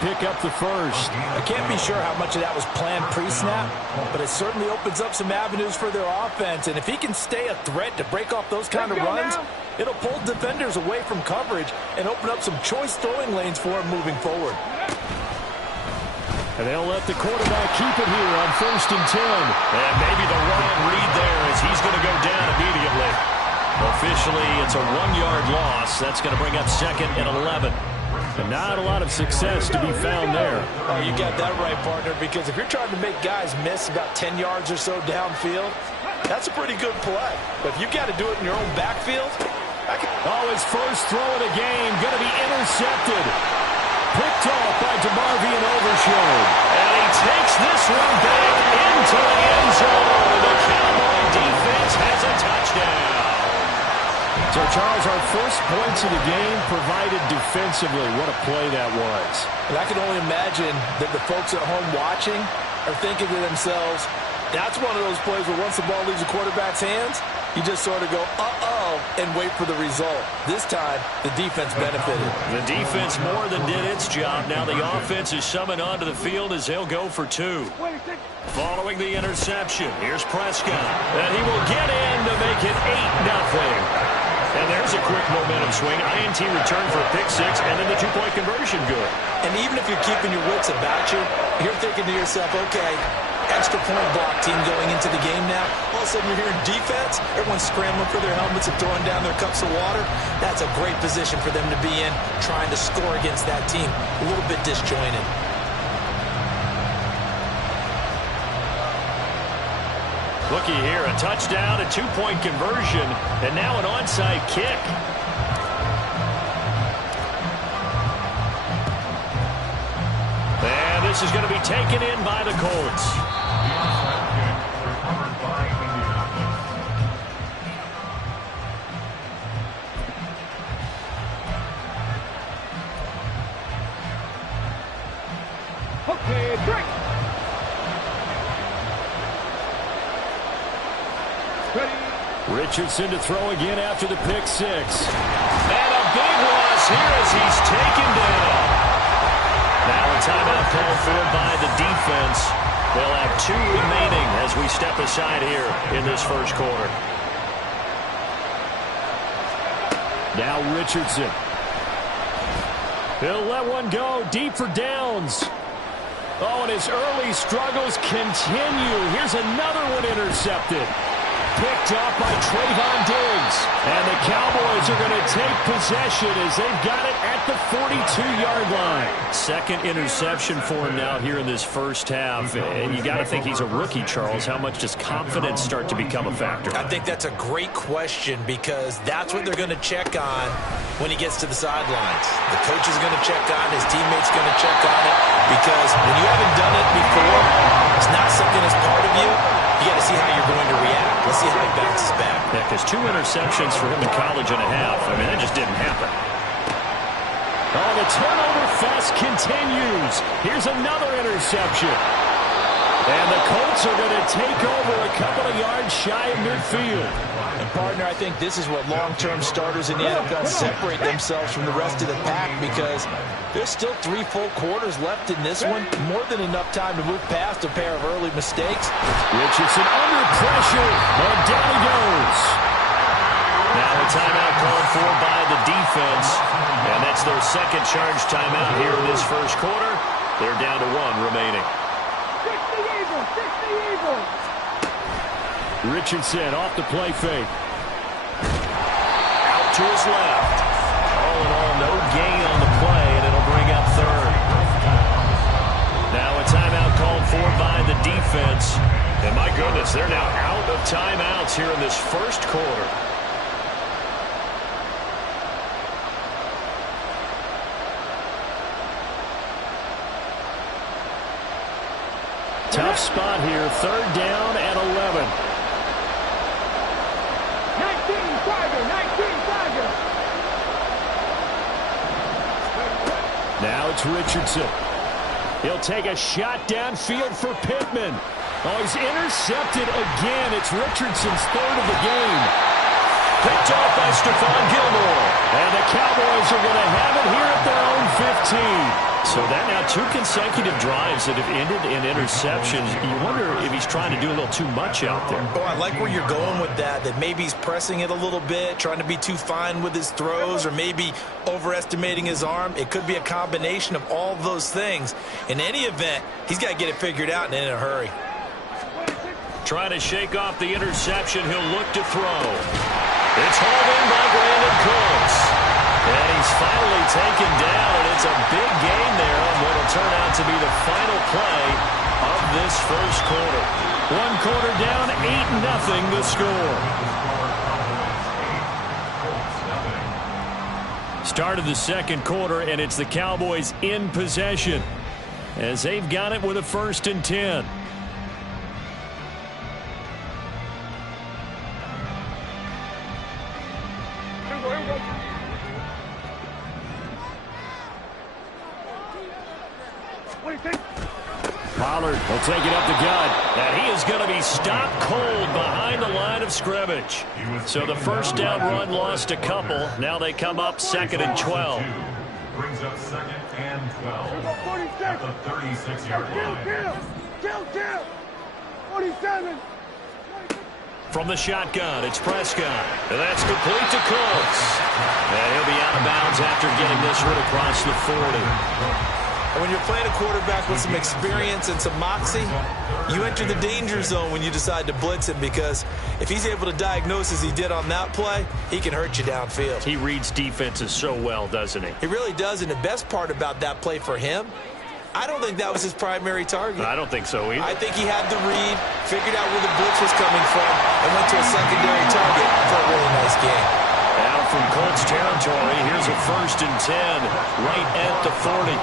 Pick up the first. I can't be sure how much of that was planned pre-snap, but it certainly opens up some avenues for their offense. And if he can stay a threat to break off those kind of runs, it'll pull defenders away from coverage and open up some choice throwing lanes for him moving forward. And they'll let the quarterback keep it here on 1st and 10. And maybe the wrong read there as he's going to go down immediately. Officially, it's a 1-yard loss. That's going to bring up 2nd and 11. And not a lot of success to be found there. Oh, you got that right, partner, because if you're trying to make guys miss about 10 yards or so downfield, that's a pretty good play. But if you've got to do it in your own backfield, his first throw of the game going to be intercepted. Picked off by DeMarvion Overshown. And he takes this one back into the end zone. The Cowboy defense has a touchdown. So, Charles, our first points of the game provided defensively. What a play that was. And I can only imagine that the folks at home watching are thinking to themselves, that's one of those plays where once the ball leaves the quarterback's hands, you just sort of go, uh-oh, and wait for the result. This time, the defense benefited. The defense more than did its job. Now the offense is summoned onto the field as they'll go for 2. Following the interception, here's Prescott. And he will get in to make it 8-0. And there's a quick momentum swing. INT return for a pick 6, and then the 2-point conversion good. And even if you're keeping your wits about you, you're thinking to yourself, okay, extra point block team going into the game now. All of a sudden you're hearing defense. Everyone's scrambling for their helmets and throwing down their cups of water. That's a great position for them to be in, trying to score against that team. A little bit disjointed. Looky here, a touchdown, a 2-point conversion, and now an onside kick. And this is going to be taken in by the Colts. Okay, break. Richardson to throw again after the pick 6. And a big loss here as he's taken down. Now a timeout called for by the defense. They'll have 2 remaining as we step aside here in this first quarter. Now Richardson. He'll let one go deep for downs. Oh, and his early struggles continue. Here's another one intercepted. Picked up by Trayvon Diggs. And the Cowboys are going to take possession as they've got it at the 42-yard line. Second interception for him now here in this first half. And you got to think he's a rookie, Charles. How much does confidence start to become a factor? I think that's a great question because that's what they're going to check on when he gets to the sidelines. The coach is going to check on it. His teammates going to check on it, because when you haven't done it before, it's not something that's part of you. You got to see how you're going to react. Let's see how he bounces back. Yeah, because 2 interceptions for him in college and a half. I mean, that just didn't happen. Oh, the turnover fest continues. Here's another interception. And the Colts are going to take over a couple of yards shy of midfield. And, partner, I think this is what long-term starters in the NFL separate themselves from the rest of the pack, because there's still 3 full quarters left in this one. More than enough time to move past a pair of early mistakes. Richardson under pressure, and down he goes. Now a timeout called for by the defense, and that's their second charge timeout here in this first quarter. They're down to 1 remaining. Richardson off the play fake. Out to his left. All in all, no gain on the play, and it'll bring up 3rd. Now a timeout called for by the defense. And my goodness, they're now out of timeouts here in this first quarter. Tough spot here, 3rd down and 11. 19 Tiger. Now it's Richardson. He'll take a shot downfield for Pittman. Oh, he's intercepted again. It's Richardson's 3rd of the game. Picked off by Stephon Gilmore. And the Cowboys are going to have it here at their own 15. So that now 2 consecutive drives that have ended in interceptions. You wonder if he's trying to do a little too much out there. Oh, I like where you're going with that maybe he's pressing it a little bit, trying to be too fine with his throws, or maybe overestimating his arm. It could be a combination of all of those things. In any event, he's got to get it figured out and in a hurry. Trying to shake off the interception. He'll look to throw. It's hauled in by Brandon Cooks. And he's finally taken down, and it's a big gain there on what will turn out to be the final play of this first quarter. 1 quarter down, 8-0 the score. Start of the second quarter, and it's the Cowboys in possession as they've got it with a 1st and 10. Pollard will take it up the gut, and he is going to be stopped cold behind the line of scrimmage. So the 1st down run lost a couple. Now they come up 2nd and 12. Brings up 2nd and 12 at the 36-yard line. Kill. 47. From the shotgun, it's Prescott. And that's complete to Cooks. And he'll be out of bounds after getting this one across the 40. And when you're playing a quarterback with some experience and some moxie, you enter the danger zone when you decide to blitz him, because if he's able to diagnose as he did on that play, he can hurt you downfield. He reads defenses so well, doesn't he? He really does, and the best part about that play for him, I don't think that was his primary target. I don't think so either. I think he had the read, figured out where the blitz was coming from, and went to a secondary target for a really nice game. Now from Colts territory, here's a 1st and 10 right at the 40.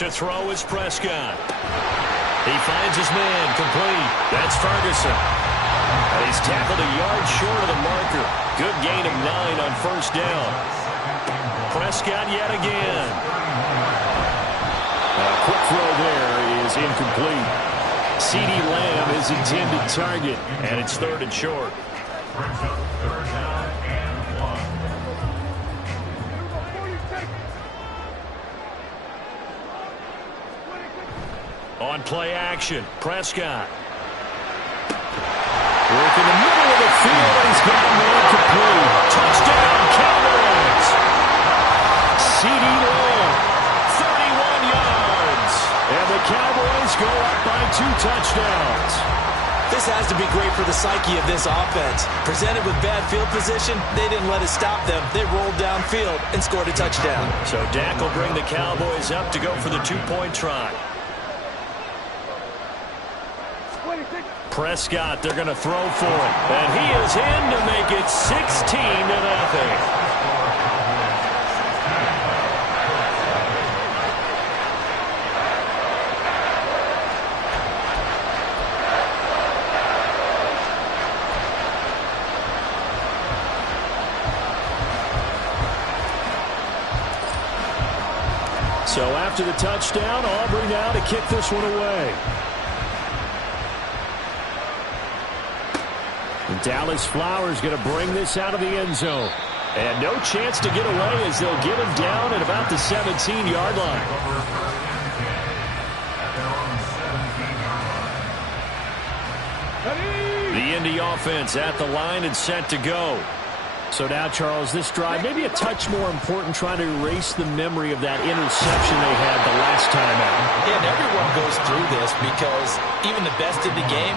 To throw is Prescott. He finds his man complete. That's Ferguson. And he's tackled a yard short of the marker. Good gain of 9 on 1st down. Prescott yet again. A quick throw there is incomplete. CeeDee Lamb is intended target, and it's 3rd and short. Brings up 3rd down and 1. On play action, Prescott. Work in the middle of the field, and he's got a man complete. Touchdown, Cowboys! CeeDee Lamb, 31 yards. And the Cowboys go up by 2 touchdowns. This has to be great for the psyche of this offense. Presented with bad field position, they didn't let it stop them. They rolled downfield and scored a touchdown. So Dak will bring the Cowboys up to go for the 2-point try. Prescott, they're going to throw for it. And he is in to make it 16-0. So after the touchdown, Aubrey now to kick this one away. And Dallas Flowers going to bring this out of the end zone. And no chance to get away as they'll get him down at about the 17-yard line. The Indy offense at the line and set to go. So now, Charles, this drive maybe a touch more important, trying to erase the memory of that interception they had the last time out. Yeah, and everyone goes through this because even the best in the game,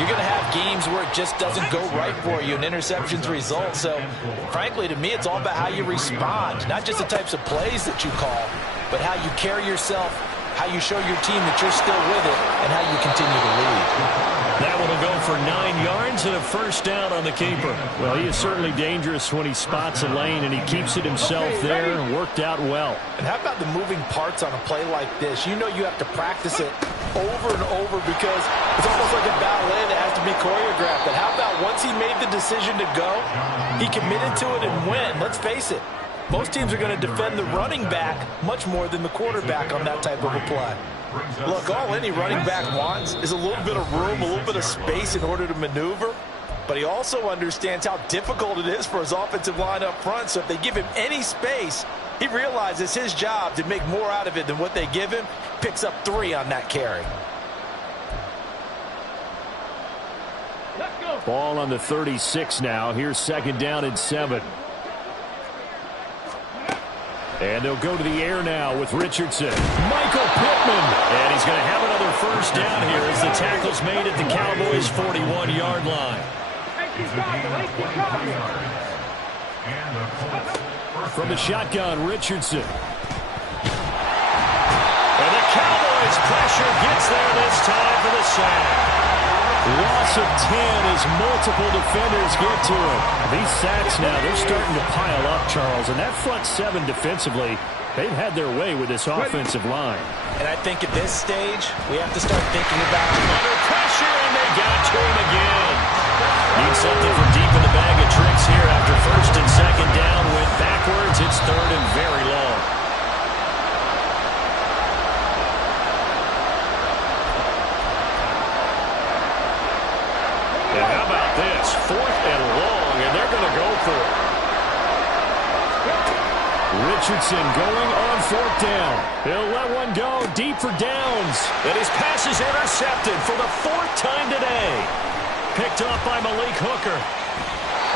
you're going to have games where it just doesn't go right for you and interceptions result. So, frankly, to me, it's all about how you respond, not just the types of plays that you call, but how you carry yourself, how you show your team that you're still with it, and how you continue to lead. That one will go for 9 yards and a first down on the keeper. Well, he is certainly dangerous when he spots a lane, and he keeps it himself there and worked out well. And how about the moving parts on a play like this? You know you have to practice it over and over because it's almost like a ballet that has to be choreographed. But how about once he made the decision to go, he committed to it and went. Let's face it, most teams are going to defend the running back much more than the quarterback on that type of a play. Look, all any running back wants is a little bit of room, a little bit of space in order to maneuver. But he also understands how difficult it is for his offensive line up front. So if they give him any space, he realizes his job to make more out of it than what they give him. Picks up 3 on that carry. Ball on the 36 now. Here's second down and 7. And they'll go to the air now with Richardson. Michael Pittman. And he's going to have another first down here as the tackle's made at the Cowboys' 41-yard line. From the shotgun, Richardson. And the Cowboys' pressure gets there this time for the sack. Loss of 10 as multiple defenders get to him. These sacks now, they're starting to pile up, Charles. And that front 7 defensively, they've had their way with this offensive line. And I think at this stage, we have to start thinking about under pressure, and they got to him again. Need something from deep in the bag of tricks here after first and second down. Went backwards. It's third and very long. And how about this? 4th and long, and they're going to go for it. Richardson going on 4th down. He'll let one go deep for downs. And his pass is intercepted for the 4th time today. Picked up by Malik Hooker.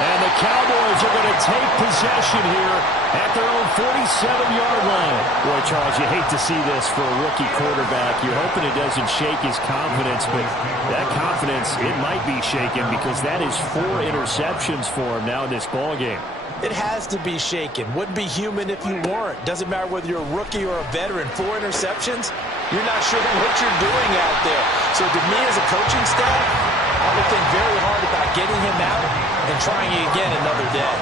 And the Cowboys are going to take possession here at their own 47-yard line. Boy, Charles, you hate to see this for a rookie quarterback. You're hoping it doesn't shake his confidence, but that confidence, it might be shaken because that is 4 interceptions for him now in this ballgame. it has to be shaken. Wouldn't be human if you weren't. Doesn't matter whether you're a rookie or a veteran. 4 interceptions, you're not sure what you're doing out there. So to me as a coaching staff, I would think very hard about getting him out and trying it again another day.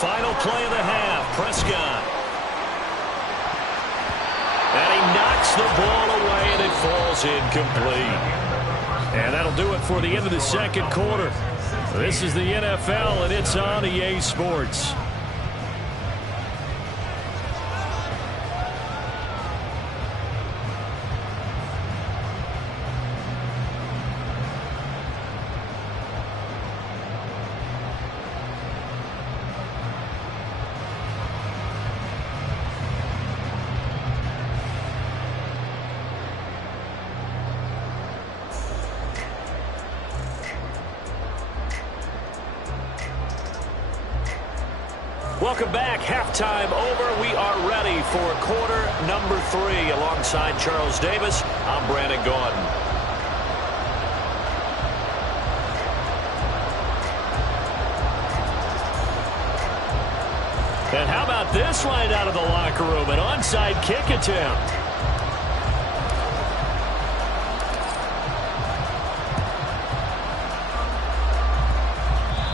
Final play of the half, Prescott. And he knocks the ball away, and it falls incomplete. And that'll do it for the end of the second quarter. This is the NFL, and it's on EA Sports. Welcome back. Halftime over. We are ready for quarter number 3. Alongside Charles Davis, I'm Brandon Gaudin. And how about this right out of the locker room? An onside kick attempt.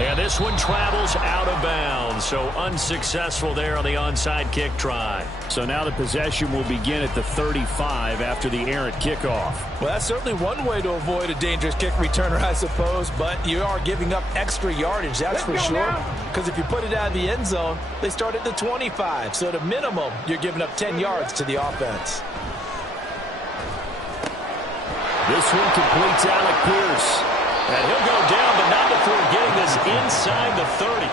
And this one travels out of bounds, so unsuccessful there on the onside kick try. So now the possession will begin at the 35 after the errant kickoff. Well, that's certainly one way to avoid a dangerous kick returner, I suppose, but you are giving up extra yardage, that's for sure. Because if you put it out of the end zone, they start at the 25. So at a minimum, you're giving up 10 yards to the offense. This one completes Alec Pierce. And he'll go down, but not before getting this inside the 30.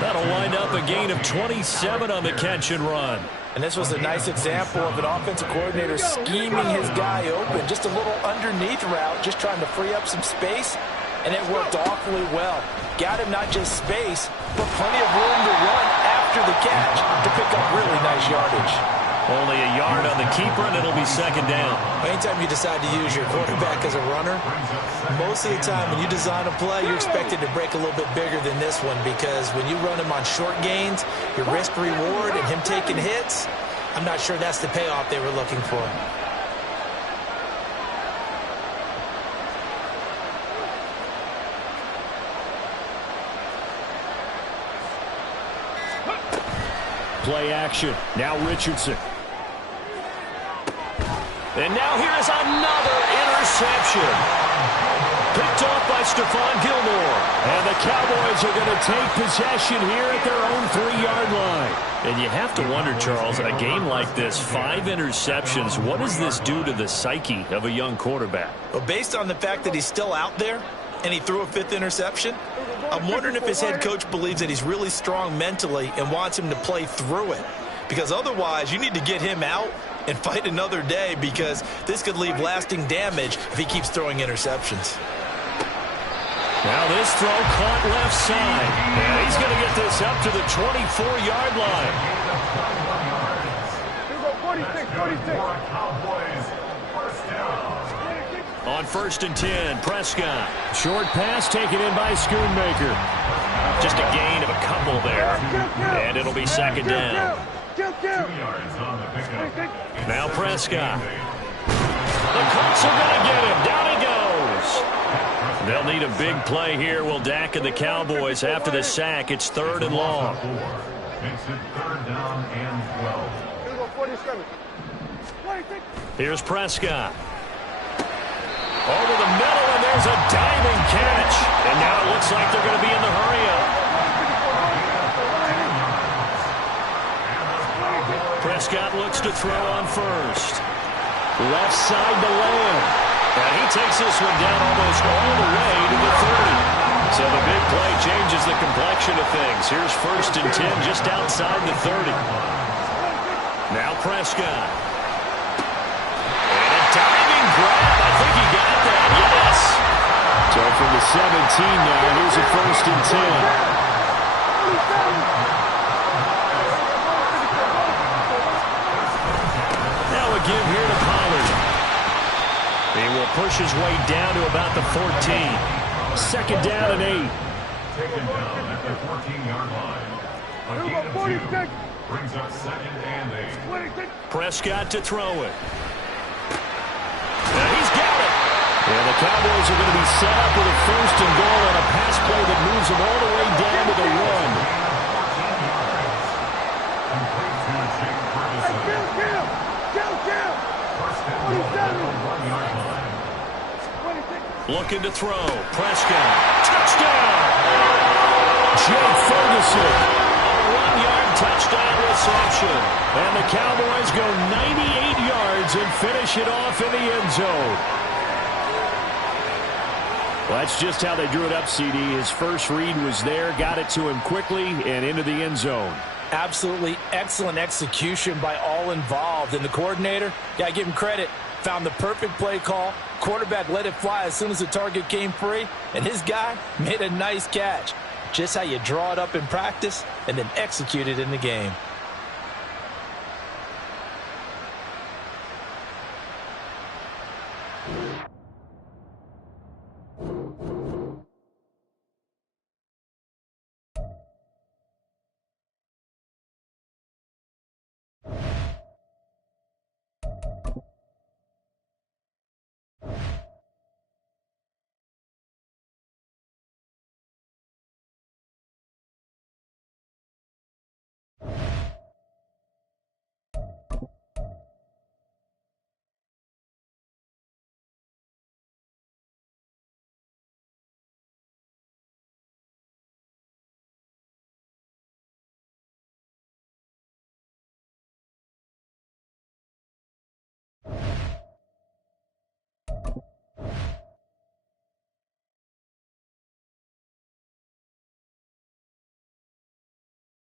That'll wind up a gain of 27 on the catch and run. And this was a nice example of an offensive coordinator scheming his guy open. Just a little underneath route, just trying to free up some space. And it worked awfully well. Got him not just space, but plenty of room to run after the catch to pick up really nice yardage. Only a yard on the keeper, and it'll be second down. Anytime you decide to use your quarterback as a runner, most of the time when you design a play, you're expected to break a little bit bigger than this one, because when you run him on short gains, your risk-reward and him taking hits, I'm not sure that's the payoff they were looking for. Play action. Now Richardson. And now here is another interception. Picked off by Stephon Gilmore. And the Cowboys are going to take possession here at their own 3-yard line. And you have to wonder, Charles, a game like this, 5 interceptions, what does this do to the psyche of a young quarterback? Well, based on the fact that he's still out there and he threw a 5th interception, I'm wondering if his head coach believes that he's really strong mentally and wants him to play through it. Because otherwise, you need to get him out and fight another day, because this could leave lasting damage if he keeps throwing interceptions. Now this throw caught left side. And he's going to get this up to the 24-yard line. On 1st and 10, Prescott. Short pass taken in by Schoonmaker. Just a gain of a couple there. And it'll be second down. Now Prescott. The Colts are going to get him. Down he goes. They'll need a big play here. Will Dak and the Cowboys after the sack. It's 3rd and long. Makes it 3rd down and 12. Here's Prescott. Over the middle, and there's a diving catch. And now it looks like they're going to be in the hurry-up. Prescott looks to throw on 1st. Left side to Lamb. And he takes this one down almost all the way to the 30. So the big play changes the complexion of things. Here's 1st and 10 just outside the 30. Now Prescott. And a diving grab. I think he got that. Yes. So from the 17 now, here's a 1st and 10. Give here to Pollard. He will push his way down to about the 14. 2nd down and 8. Taken down at the 14-yard line. A gain of 2 brings up 2nd and 8. Prescott to throw it. And he's got it. And the Cowboys are going to be set up with a 1st and goal on a pass play that moves them all the way down to the 1. Looking to throw. Prescott. Touchdown! Jake Ferguson. A 1-yard touchdown reception. And the Cowboys go 98 yards and finish it off in the end zone. Well, that's just how they drew it up, CD. His first read was there, got it to him quickly, and into the end zone. Absolutely excellent execution by all involved. And the coordinator, yeah, give him credit, found the perfect play call. Quarterback let it fly as soon as the target came free, and his guy made a nice catch. Just how you draw it up in practice and then execute it in the game.